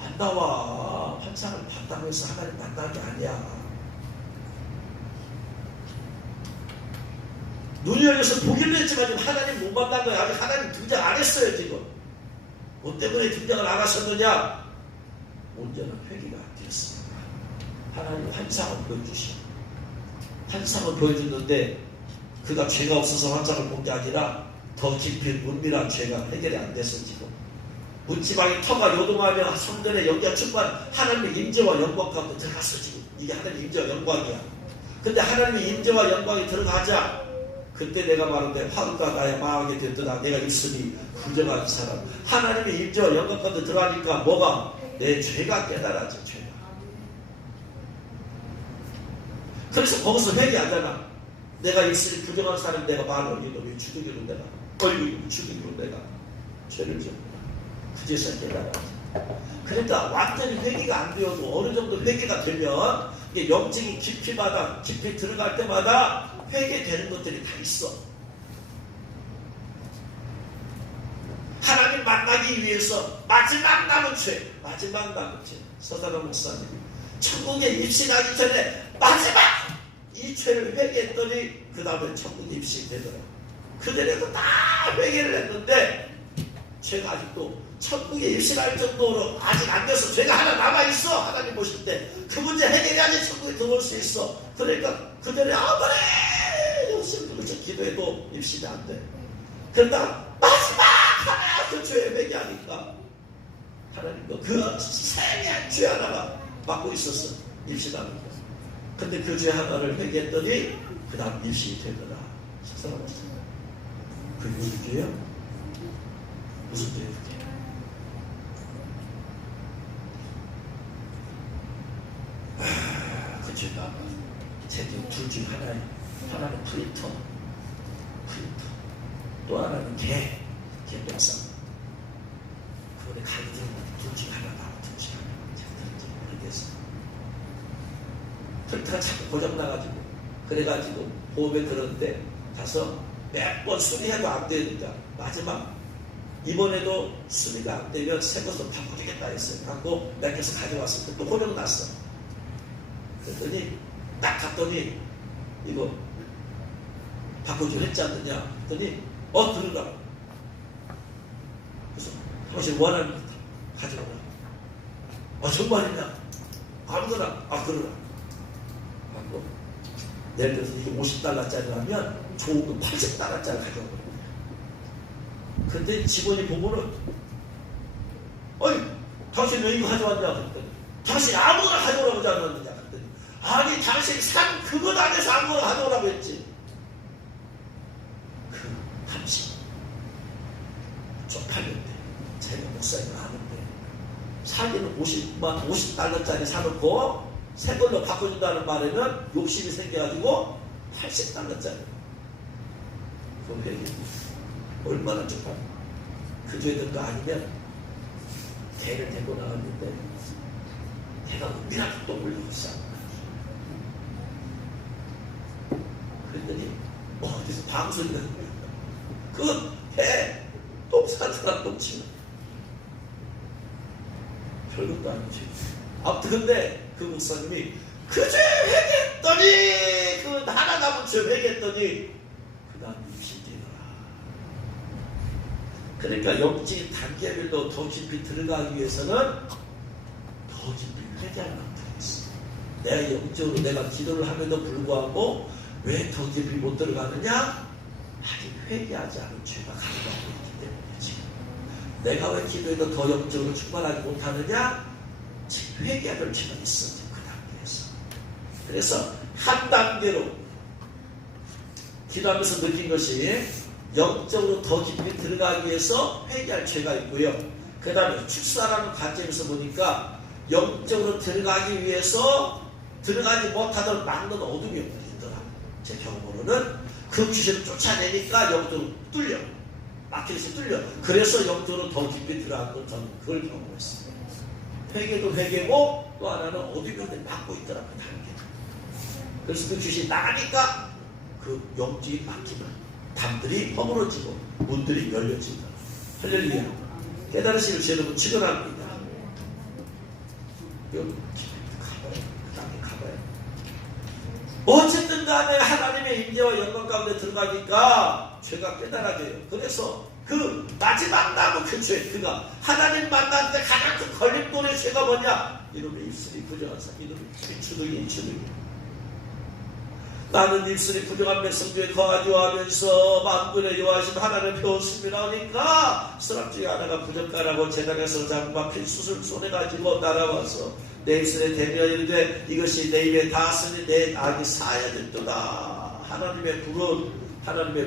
안 나와. 환상을 봤다고 해서 하나님 만난 게 아니야. 눈이 열려서 보기는 했지만 지금 하나님 못 만난 거야. 아직 하나님 등장 안 했어요. 지금 뭐 때문에 등장을 안 하셨느냐? 온전한 회개가 안 되었습니다. 하나님 환상을 보여주시고 환상을 보여줬는데 그가 죄가 없어서 환상을 본 게 아니라 더 깊이 은밀한 죄가 해결이 안 돼서 지금 문지방의 터가 요동하며 성전의 연기가 충만 하나님의 임재와 영광 가운데 들어갔어. 지금 이게 하나님의 임재와 영광이야. 근데 하나님의 임재와 영광이 들어가자 그때 내가 말한데 화가 나야 망하게 됐더라. 내가 있으니 부정한 사람. 하나님의 임재와 영광 가운데 들어가니까 뭐가? 내 죄가 깨달아져. 죄가. 그래서 거기서 회개하잖아. 내가 있으니 부정한 사람 내가 말을 이놈이 죽이기로 내가 얼굴 죽이기로 내가 죄를 졌구나. 그제서야 깨달아져. 그러니까 완전히 회개가 안 되어도 어느 정도 회개가 되면 이게 영적인 깊이마다 깊이 들어갈 때마다 회개되는 것들이 다 있어. 하나님 만나기 위해서 마지막 남은 죄 서다가 목사님이 천국에 입신하기 전에 마지막 이 죄를 회개했더니 그 다음에 천국에 입신이 되더라. 그들에도 다 회개를 했는데 죄가 아직도 천국에 입신할 정도로 아직 안 돼서 죄가 하나 남아있어. 하나님 보실 때 그 문제 해결해야지 천국에 들어올 수 있어. 그러니까 그들이 아무리 열심히 그렇죠 기도해도 입신이 안 돼. 그러다 마지막 하나 그 죄에 회개하니까 하나님도 그 세미한 죄 하나가 맡고 있었어. 입신하는 거. 근데 그 죄 하나를 회개했더니 그 다음 입신이 되더라. 식사하셨어요. 그게 무슨 죄예요? 무슨 죄예요? 그게? 그 죄가 제게 둘 중 하나예요. 하나는 프리터 또 하나는 개병상. 그거에 갈등 둘 중 하나다. 둘 중 하나. 제가 들은지 모르겠어. 프리터가 자꾸 고장나가지고 그래가지고 보험에 들었는데 가서 몇 번 수리해도 안 되니까 마지막 이번에도 수리가 안 되면 새 것으로 바꿔주겠다 했어요. 갖고 내게서 가져왔을 때 또 고장 났어. 그랬더니 딱 갔더니 이거 바꿔주려 했지 않느냐 했더니 들어가. 그래서 당신 원하는 거 가져오라. 정말이냐? 아무거나. 그러라. 하고 예를 들어서 이게 $50짜리라면 좋은 거 $80짜리 가져오라. 근데 직원이 보면은 어이 당신 왜 이거 가져왔냐 그랬더니 당신 아무거나 가져오라고 하지 않았느냐 그랬더니 아니 당신 산 그것 안에서 아무거나 가져오라고 했지. 그 당신 쪽팔렸대. 제가 목사님을 하는데 사기는 50달러짜리 사놓고 새 걸로 바꿔준다는 말에는 욕심이 생겨가지고 80달러짜리 그럼 회계 얼마나 쪽팔려. 그 죄들도 아니면 개를 데리고 나갔는데 개가 은밀하게 또 물려고 시작한 거야. 그랬더니 어디서 방송이 나는 거야. 그 개 똥 싼 사람 똥 치는 별것도 아니지. 아무튼 근데 그 목사님이 그 죄 회개했더니 그 하나 남은 죄 회개했더니 그 다음 입신되더라. 그러니까 영적인 단계별로 더 깊이 들어가기 위해서는 더 깊이 회개하는 것들이 있어. 내가 영적으로 내가 기도를 함에도 불구하고 왜 더 깊이 못 들어가느냐? 아직 회개하지 않은 죄가 가능하고 있기 때문이지. 내가 왜 기도해도 더 영적으로 충만하지 못하느냐? 지금 회개해야 될 죄가 있어. 그 단계에서. 그래서 한 단계로 기도하면서 느낀 것이 영적으로 더 깊이 들어가기 위해서 회개할 죄가 있고요. 그 다음에 출사라는 관점에서 보니까 영적으로 들어가기 위해서 들어가지 못하도록 막는 어둠이 있더라. 제 경험으로는 그 귀신을 쫓아내니까 영적으로 뚫려. 막혀서 뚫려. 그래서 영적으로 더 깊이 들어간 건 저는 그걸 경험했어요. 회개도 회개고 또 하나는 어둠이 막고 있더라. 그 단계. 그래서 그 귀신이 나가니까 그 영적인 막힘을 담들이 허물어지고 문들이 열려진다. 할렐루야. 깨달으시길 여러분 축원합니다. 여기 가봐요. 그 다음에 가봐요. 어쨌든 간에 하나님의 임재와 영광 가운데 들어가니까 죄가 깨달아져요. 그래서 그 마지막 남은 그 죄, 그가 하나님 만나는데 가장 큰 걸림돌의 죄가 뭐냐? 이놈의 입술이 부정한 사람, 이놈의 주둥이. 나는 입술이 부정한 백성중에 거하지 하면서 만군의 여호와신 하나님을 배웠습니다. 그러니까 사람 중에 하나가 부정가라고 제단에서 장마 필수술 손에 가지고 날아와서 내 입술에 대며 이르되 이것이 내 입에 닿았으니 내 악이 사야겠도다. 하나님의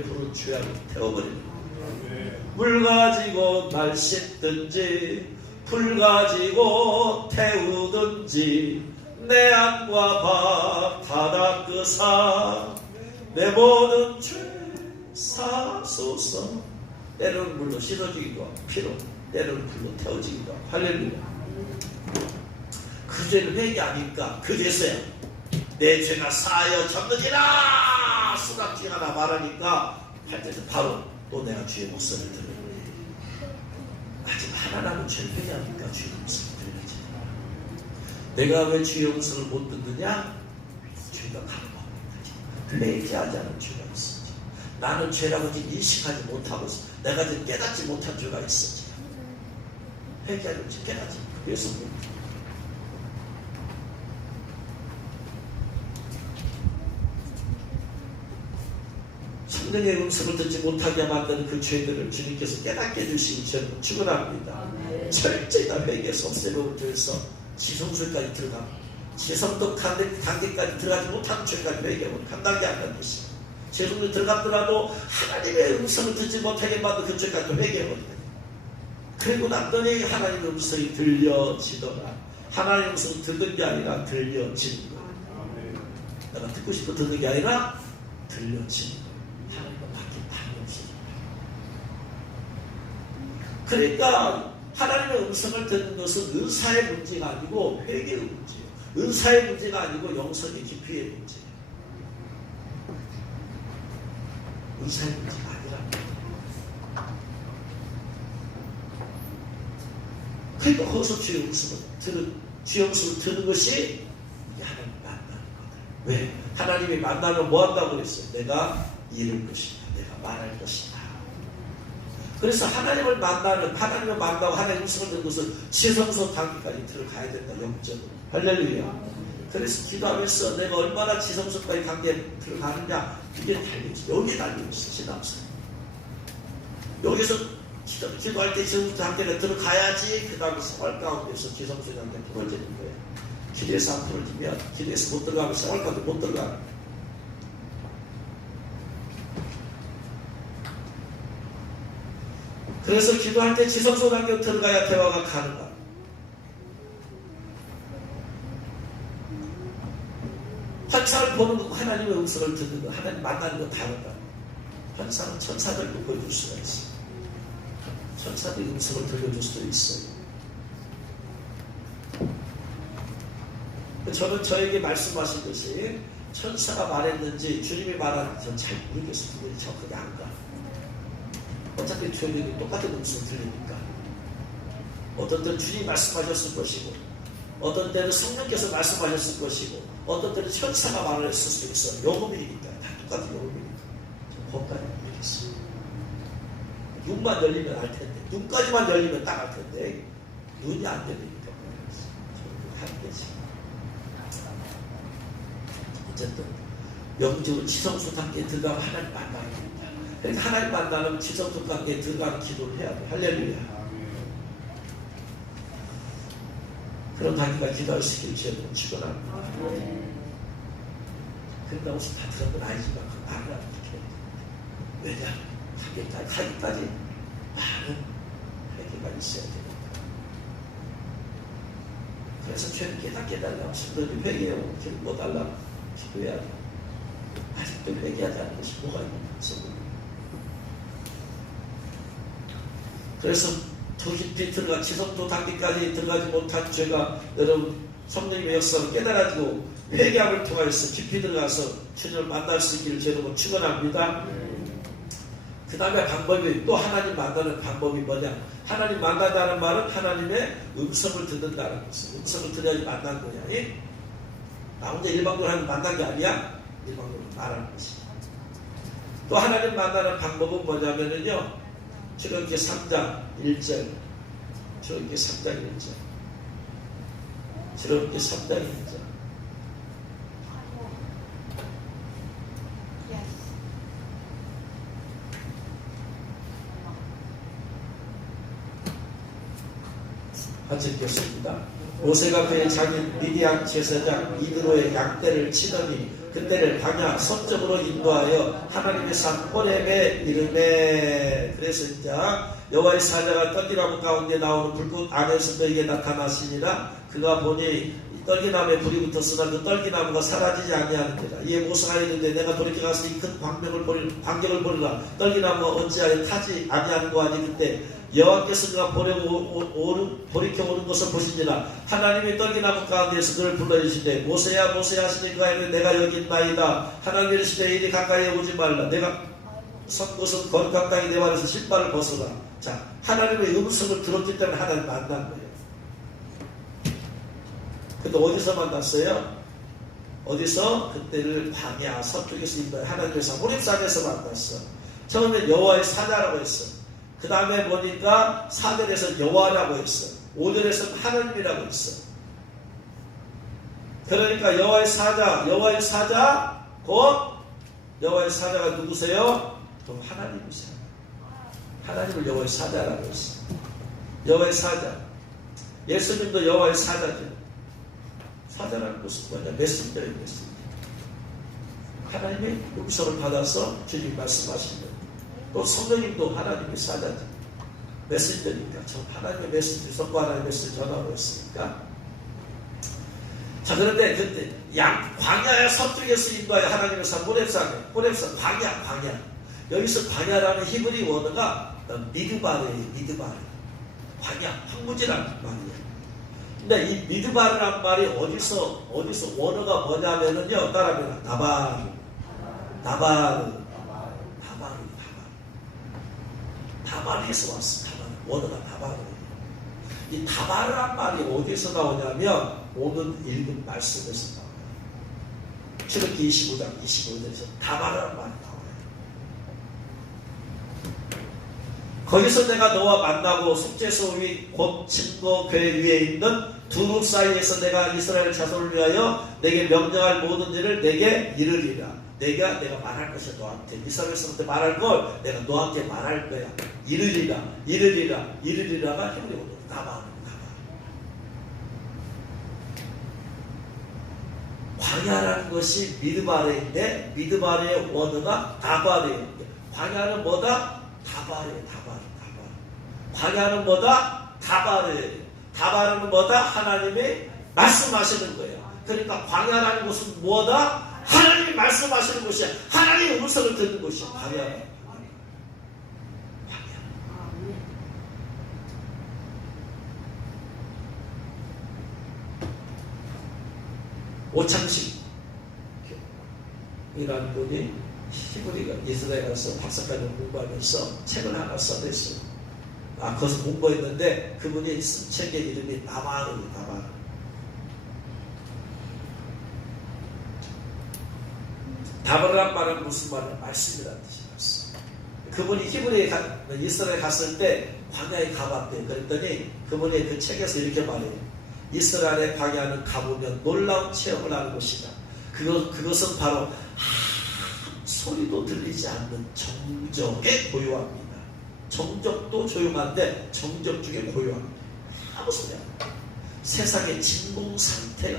불은 죄악을 태워버리는 거예요. 물 가지고 날 씻든지 불 가지고 태우든지 내 안과 밥 다 닦으사 내 모든 죄 사소서. 때로는 물로 씻어주기도 하고 피로 때로는 불로 태워주기도 하고. 할렐루야. 그 죄는 회개하니까 그 죄서야 내 죄가 사하여졌느니라 수납기 하나 말하니까 할 때는 바로 또 내가 주의 목소리를 들어요. 아직 하나 남은 죄를 회개하니까 주의 목소리를 들려야지. 내가 왜 주의 목소리를 못 듣느냐? 죄가 강하고 회개하지 않은 죄가 있어. 나는 죄라고 지금 인식하지 못하고 있어. 내가 지금 깨닫지 못한 죄가 있어. 회개하지 깨닫지. 그래서 성령의 음성을 듣지 못하게 만드는 그 죄들을 주님께서 깨닫게 해주시기 저는 축원합니다. 철저히 다 회개해서 없애고 들어서 지성술까지 들어가고 지성도 단계까지 들어가지 못하는 죄까지 회개하고 한 단계 안 가는 것이 지성도 들어갔더라도 하나님의 음성을 듣지 못하게 만든 그 죄까지 회개하거든요. 그리고 났더니 하나님의 음성이 들려지더라. 하나님의 음성을 듣는 게 아니라 들려지는 거예요. 내가 듣고 싶어 듣는 게 아니라 들려지는 거예요. 그러니까 하나님의 음성을 듣는 것은 은사의 문제가 아니고 회개의 문제예요. 은사의 문제가 아니고 영성의 깊이의 문제예요. 은사의 문제가 아니랍니다. 그러니까 거기서 주의 음성을 듣는 것이 하나님 만나는 거다. 왜? 하나님이 만나면 뭐 한다고 그랬어요? 내가 이룰 것이다. 내가 말할 것이다. 그래서 하나님을 만나고 하나님의 음성을 듣는 것은 지성소 단계까지 들어가야 된다. 영적으로. 할렐루야. 그래서 기도하면서 내가 얼마나 지성소까지 단계에 들어가느냐 이게 달려있어. 여기에 달려있어. 신앙생. 여기서 기도할 때 지성소 단계가 들어가야지 그 다음에 생활 가운데서 지성소 단계 풀어지는 거예요. 기도에서 안 풀어지면 기도에서 못 들어가면 생활 가운데 못 들어가요. 그래서 기도할 때 지성소 단계로 들어가야 대화가 가능하다. 환상을 보는 거, 하나님의 음성을 듣는 거, 하나님 만나는 거 다르다. 환상은 천사들도 보여줄 수가 있어요. 천사들의 음성을 들려줄 수도 있어요. 저는 저에게 말씀하신 것이 천사가 말했는지 주님이 말하는지 저는 잘 모르겠어요. 그분이 정확하게 안 가. 어차피 주님이 똑같은 음성 들리니까. 어떤 때는 주님이 말씀하셨을 것이고, 어떤 때는 성령께서 말씀하셨을 것이고, 어떤 때는 천사가 말을 했을 수 있어. 요금이니까. 다 똑같은 요금이니까. 거기까지 모르겠어요. 눈만 열리면 알 텐데, 눈까지만 열리면 딱 알 텐데, 눈이 안 열리니까 모르겠어요. 저는 하는 거지. 어쨌든, 영적으로 지성소 단계에 들어가면 하나님 만나야 됩니다. 그러니까 하나님 만나면 지성소 단계에 들어가는 기도를 해야 돼. 할렐루야. 그런 단계가 기도할 수 있길 주님은 축원합니다. 그런다고 해서 다 들은 건 아니지만 그 말을 어떻게 해야 돼. 왜냐? 하기까지 많은 회개가 있어야 되니까. 그래서 죄를 깨달으려면 신들이 회개하고 길 못 달라고 기도해야 돼. 아직도 회개하지 않는 것이 뭐가 있는 그래서 더 깊이 들어가 지성소 단계까지 들어가지 못한 죄가 여러분 성령님의 역사를 깨달아지고 회개함을 통하여서 깊이 들어가서 주님을 만날 수 있기를 여러분 축원합니다. 그 다음에 방법이 또 하나님 만나는 방법이 뭐냐? 하나님 만난다는 말은 하나님의 음성을 듣는다는 것이에요. 음성을 들어야지 만난 거냐? 예? 나 혼자 일방적으로 하나님 만난 게 아니야? 일방적으로 말하는 것이죠. 또 하나님 만나는 방법은 뭐냐면요, 출애굽기 3장 1절, 출애굽기 3장 1절, 출애굽기 3장 1절. 같이 읽겠습니다. 모세가 그의 장인 미디안 제사장 이드로의 양떼를 치더니 그때를 광야 서쪽으로 인도하여 하나님의 산 호렙에 이르매. 그래서 이제 여호와의 사자가 떨기나무 가운데 나오는 불꽃 안에서 그에게 나타나시니라. 그가 보니 떨기나무에 불이 붙었으나 그 떨기나무가 사라지지 아니하느니라. 이에 모세가 이르되 내가 돌이켜 가서 이 큰 광경을 보리라. 떨기나무가 어찌하여 타지 아니하는고 하니 그때 여호와께서 그가 돌이켜 오는 것을 보시니라. 하나님의 떨기나무 가운데에서 그를 불러주시되 모세야 모세야 하시니 그가 이르되 내가 여기 있나이다. 하나님이 이르시되 이리 가까이 오지 말라. 내가 선 곳은 거룩한 땅이 내 발에서 신발을 벗어라. 자, 하나님의 음성을 들었기 때문에 하나님 만난 거예요. 근데 어디서 만났어요? 어디서? 그때를 광야 서쪽에서 인도해 하나님의 산 호렙산에서 만났어. 처음에 여호와의 사자라고 했어. 그 다음에 보니까 4절에서 여호와라고 했어. 5절에서 하나님이라고 했어. 그러니까 여호와의 사자 곧 여호와의 사자가 누구세요? 그럼 하나님이세요. 하나님을 여호와의 사자라고 했어. 여호와의 사자. 예수님도 여호와의 사자죠. 사자라는 것은 뭐냐? 메신저예요. 메신저. 하나님의 음성을 받아서 주님 말씀하시는. 또 성령님도 하나님의 사자죠. 메신저니까. 저 하나님의 메신저, 성과 하나님의 메신저 전하고 있으니까. 자, 그런데 그때 광야의 서쪽에서 인도하여 하나님의 산 호렙산 광야. 여기서 광야라는 히브리 원어가 미드바르예요. 미드바르. 광야, 황무지라는 말이에요. 근데 이 미드바르란 말이 어디서 원어가 뭐냐면은요, 따라합니다. 다바르에서 왔어. 원어가 다바르예요. 이 다바르란 말이 어디서 나오냐면 오늘 읽은 말씀에서 나와요. 출애굽기 25장 25절에서 다바르란 말이 나와요. 거기서 내가 너와 만나고 속죄소 위 곧 증거 궤 위에 있는 두룹 사이에서 내가 이스라엘 자손을 위하여 내게 명령할 모든 일을 내게 이르리라. 내가 말할 것이 너한테 이스라엘서부터 말할 걸 내가 너한테 말할 거야. 이르리라가 히브리어로 나만. 광야라는 것이 믿음 아래인데 믿음 아래의 원어가 다발이에요. 광야는 뭐다? 다발이에요. 다발. 광야는 뭐다? 다발이에요. 다발은 뭐다? 하나님이 말씀하시는 거예요. 그러니까 광야라는 것은 뭐다? 하나님이 말씀하시는 곳이야. 하나님의 음성을 듣는 곳이야. 광야. 오창식이라는 분이 히브리가 이스라엘 가서 박사과정 공부하면서 책을 하나 써냈어요. 그것을 공부했는데 그분이 쓴 책의 이름이 나만이에요. 나만. 다바르란 말은 무슨 말이야? 말씀이라는 뜻이 말씀. 그분이 히브리에 이스라엘 갔을 때 광야에 가봤대요. 그랬더니 그분이 그 책에서 이렇게 말해요. 이스라엘의 광야는 가보면 놀라운 체험을 하는 곳이다. 그것은 바로 소리도 들리지 않는 정적에 고요합니다. 정적도 조용한데 정적 중에 고요합니다. 아무 소리 안 나요. 세상의 진공 상태에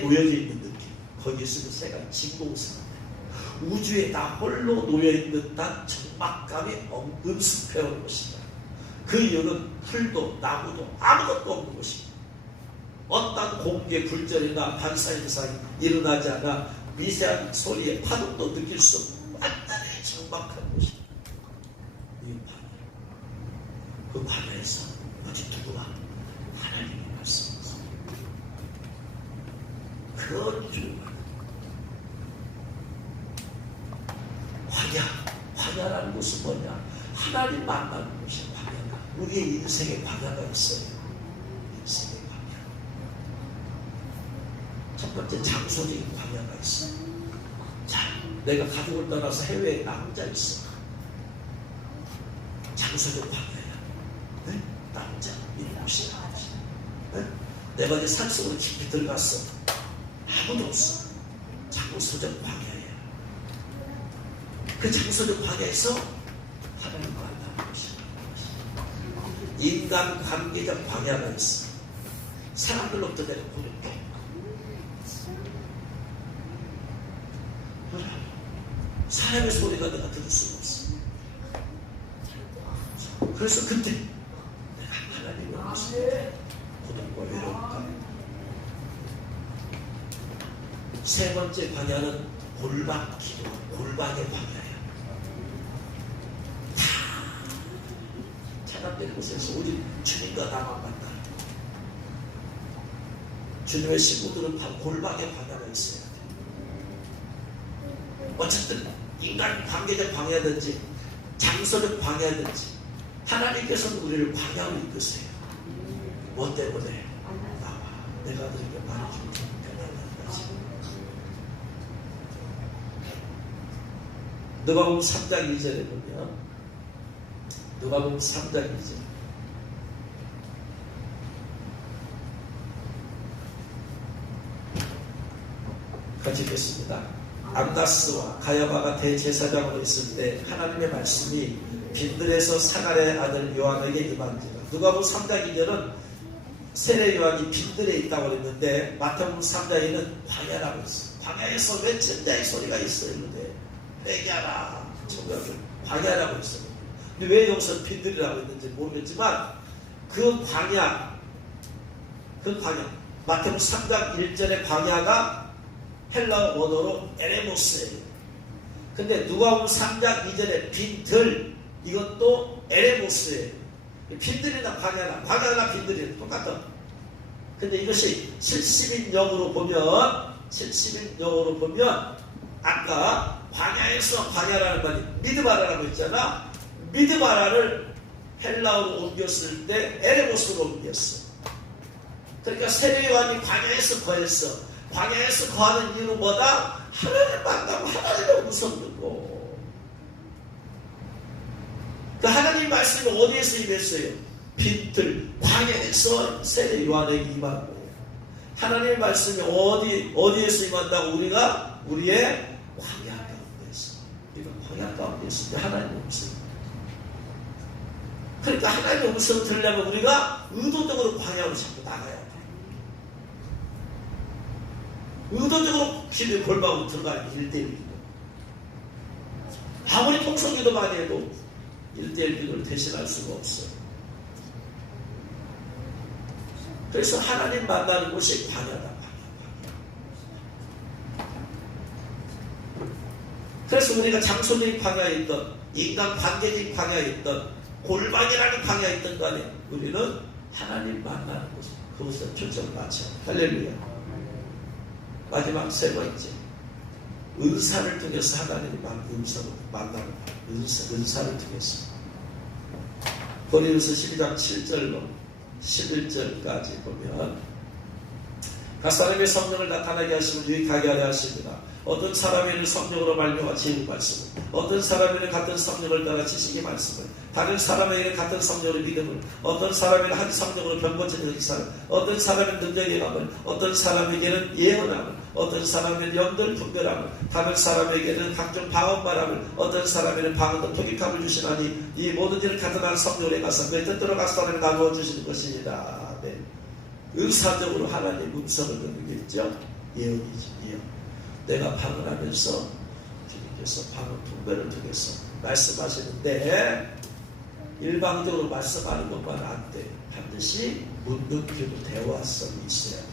놓여져 있는 느낌. 거기 있으면 새가 진공 상태. 우주에 나 홀로 놓여있는 듯한 적막감이 음습해오는 것이다. 그 이유는 풀도 나무도 아무것도 없는 것입니다. 어떤 공기의 굴절이나 반사현상이 일어나지 않아 미세한 소리의 파동도 느낄 수 없는 완전히 적막한 곳이다. 이 바다. 그 바다에서 어디 누구와 하나님이 말씀하세요. 그런 줄 광야라는 것은 뭐냐? 하나님 만나는 것이 광야다. 우리의 인생에 광야가 있어요. 인생에 광야. 첫 번째 장소적인 광야가 있어요. 자, 내가 가족을 떠나서 해외에 나 혼자 있어. 장소적 광야야. 네? 나 혼자 있는 곳이야. 네? 내가 이제 산속으로 깊이 들어갔어. 아무도 없어. 장소적 광야야. 그 장소적 광야에서 하나님 만나는 것이다. 인간 관계적 광야가 있어. 사람들로부터 내가 보낼게. 사람의 소리가 내가 들을 수가 없어. 그래서 그때 내가 하나님의 모습에 고통과 외로움과 세 번째 광야는 골방 기도, 골방의 광야야. 다 차단된 곳에서 우리 주님과 나만 만나. 주님의 친구들은 다 골방의 광야가 있어야 돼. 어쨌든 인간 관계적 광야든지 장소적 광야든지 하나님께서는 우리를 광야로 이끄세요. 뭐 때문에? 나와. 내가 너에게 말해줄 테니까 나가지. 누가복음 3장 2절에 보면 누가복음 3장 2절 같이 읽겠습니다. 안나스와 가야바가 대제사장으로 있을 때 하나님의 말씀이 빈들에서 사갈의 아들 요한에게 임한지라. 누가복음 3장 2절은 세례 요한이 빈들에 있다고 그랬는데 마태복음 3장에는 광야라고 했어요. 광야에서 외친다 이 소리가 있어요. 회개하라. 광야라고 했어요. 근데 왜 여기서 빈들이라고 했는지 모르겠지만 그 광야 마태복음 3장 1절의 광야가 헬라어 원어로 에레모스예요. 근데 누가복음 3장 2절의 빈들 이것도 에레모스예요. 빈들이나 광야나 빈들이 똑같다. 근데 이것이 70인역으로 보면 아까 광야에서 광야라는 말이 미드바라라고 했잖아. 미드바라를 헬라어로 옮겼을 때 에레모스로 옮겼어. 그러니까 세례 요한이 광야에서 거했어. 광야에서 거하는 이유는 뭐다? 하나님 만나고 하나님의 음성 듣고. 그 하나님 말씀이 어디에서 임했어요? 빈들 광야에서 세례 요한에게 임한 거예요. 하나님의 말씀이 어디에서 임한다고 우리가 우리의 광야 가운데서 우리가 광야 가운데서 하나님의 음성, 그러니까 하나님의 음성을 들으려면 우리가 의도적으로 광야로 자꾸 나가야 돼. 의도적으로 길을 골방으로 들어가야 1대1 아무리 통성기도 많이 해도 1대1 기도를 대신할 수가 없어요. 그래서 하나님 만나는 곳이 광야다. 그래서 우리가 장소적인 광야에 있던, 인간 관계적인 광야에 있던, 골방이라는 광야에 있던 간에 우리는 하나님 만나는 곳, 그곳에 초점을 맞춰야 돼. 할렐루야. 마지막 세 번째, 은사를 통해서 하나님이 만나는 거예요. 은사를 통해서. 고린도서 12장 7절로 11절까지 보면, 각 사람의 성령을 나타나게 하시고 유익하게 하려 하십니다. 어떤 사람에는 성령으로 말미암아 지혜의 말씀을, 어떤 사람에는 같은 성령을 따라 지식의 말씀을, 다른 사람에게는 같은 성령으로 믿음을, 어떤 사람에게는 한 성령으로 병고쳐진 의사를, 어떤 사람에게는 능력의 감을, 어떤 사람에게는 예언함을, 어떤 사람에게는 영들 분별함을, 다른 사람에게는 각종 방언말함을, 어떤 사람에게는 방언도 통역함을 주시나니 이 모든 일을 같은 한 성령에 가서 그 뜻대로 각 사람에 나누어 주시는 것입니다. 네. 의사적으로 하나님의 음성을 듣는 게 있죠. 예언이지, 예언. 내가 방언하면서 주님께서 방언 통배를 통해서 말씀하시는데 일방적으로 말씀하는 것만 안 돼. 반드시 묻는 귀도 대화성이 있어야 돼.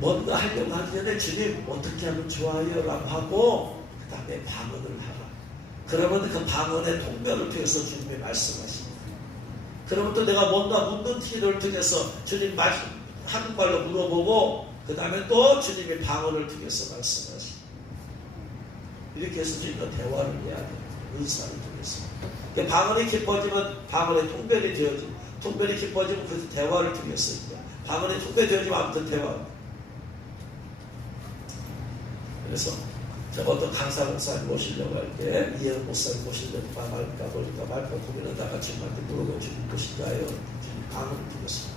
뭔가 하려고 하기 전에 주님 어떻게 하면 좋아요? 라고 하고 그 다음에 방언을 하라. 그러면 그 방언의 통배를 통해서 주님이 말씀하십니다. 그러면 또 내가 뭔가 묻는 기도를 통해서 주님 한국말로 물어보고 그 다음에 또 주님의 방언을 통해서 말씀하시고 이렇게 해서 주님과 대화를 해야 돼요. 은사를 통해서. 그러니까 방언이 깊어지면 방언의 통변이 되어지고 통변이 깊어지면 그 대화를 통해서 방언이 통변되어지면 아무튼 대화. 그래서 제가 어떤 강사 목사님 모시려고 할 때 이해은 목사님 모시려고 말까 보니까 말까 고민하다가 주님한테 물어보고 주님 보신가요? 주님 방언을 통해서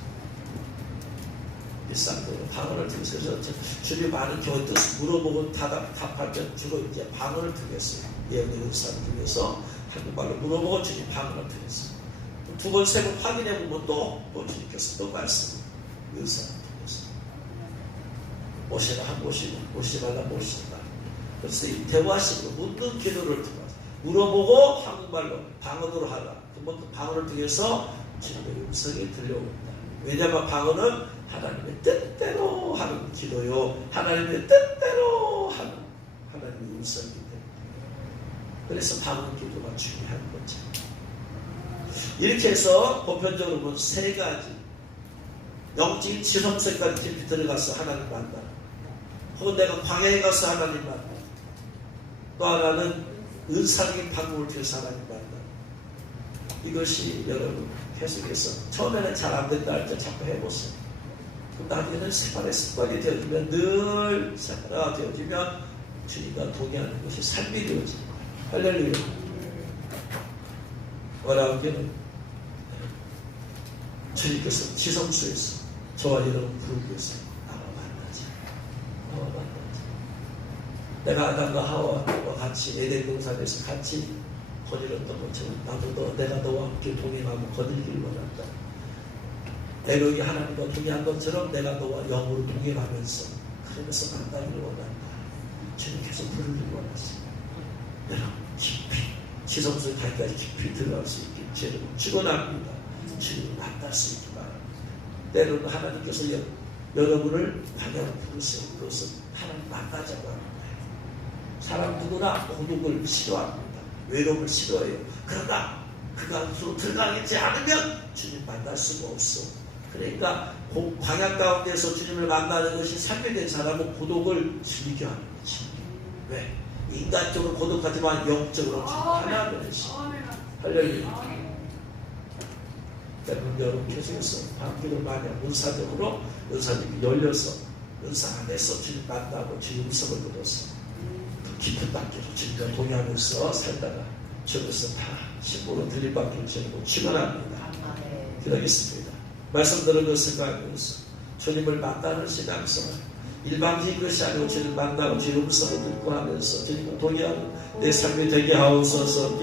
일상적으로 방언을 통해서 주님 많은 교회 뜻을 물어보고 답할 때 주로 이제 방언을 통해서 예언의 은사를 통해서 한국말로 물어보고 주님 방언을 통해서 두 번 세 번 확인해 보면 또 주님께서 또 말씀 은사를 통해서 모시라 한 모시고 모시지 말라 모신다. 그래서 이 대화식으로 묻는 기도를 통해서 물어보고 한국말로 방언으로 하라. 그러면 그 방언을 통해서 주님의 음성이 들려옵니다. 왜냐하면 방언은 하나님의 뜻대로 하는 기도요. 하나님의 뜻대로 하는 하나님의 음성이기 때문에. 그래서 방언 기도가 중요한 거죠. 이렇게 해서 보편적으로 보면 세 가지 영적인 지성세까지 깊이 들어가서 하나님 만나. 혹은 내가 광야에 가서 하나님 만나. 또 하나는 은사적인 방법을 통해서 하나님 만나. 이것이 여러분 계속해서 처음에는 잘 안 된다 할 때 자꾸 해보세요. 나중에는 생활의 습관이 되어지면 늘 생활화가 되어지면 주님과 동의하는 것이 삶이 되어집니다. 할렐루야. 어라운게는 주님께서 지성소에서 저와 여러분 부르기 위해서 나와 만나자. 내가 아담과 하와와 같이 에덴 동산에서 같이 거닐었던 것처럼 나도 내가 너와 함께 동행하고 거닐기를 원한다. 내가 여기 하나님과 동행한 것처럼 내가 너와 영으로 동행하면서 그러면서 만나기를 원한다. 주님께서 부르기를 원하십니다. 여러분 깊이 지성소에 가기까지 깊이 들어갈 수 있게 주님 축원합니다. 주님을 만날 수 있기 바랍니다. 때로는 하나님께서 여러분을 광야로 부르세요. 그것은 하나님 만나자고 하는 거예요. 사람 누구나 고독을 싫어합니다. 외로움을 싫어해요. 그러나 그 안으로 들어가지 않으면 주님 만날 수가 없어. 그러니까 광야 가운데서 주님을 만나는 것이 삶이 된 사람은 고독을 즐겨 하는 거지. 왜? 인간적으로 고독하지만 영적으로 하나님을 할렐루야. 여러분 계속해서 방기를 많이 하고 은사적으로 은사님이 열려서 은사 안에서 주님 만나고 주님 음성을 들어서 그 깊은 단계로 주님과 동의하면서 살다가 저기서 다 신부로 들릴 밖에 전하고 축원합니다. 기도하겠습니다. 말씀 들은 것을 가면서 주님을 만나는 신앙생활 일방적인 것이 아니고 주를 만나고 주의 음성을 듣고 하면서 주님과 동의하는 내 삶이 되게 하옵소서.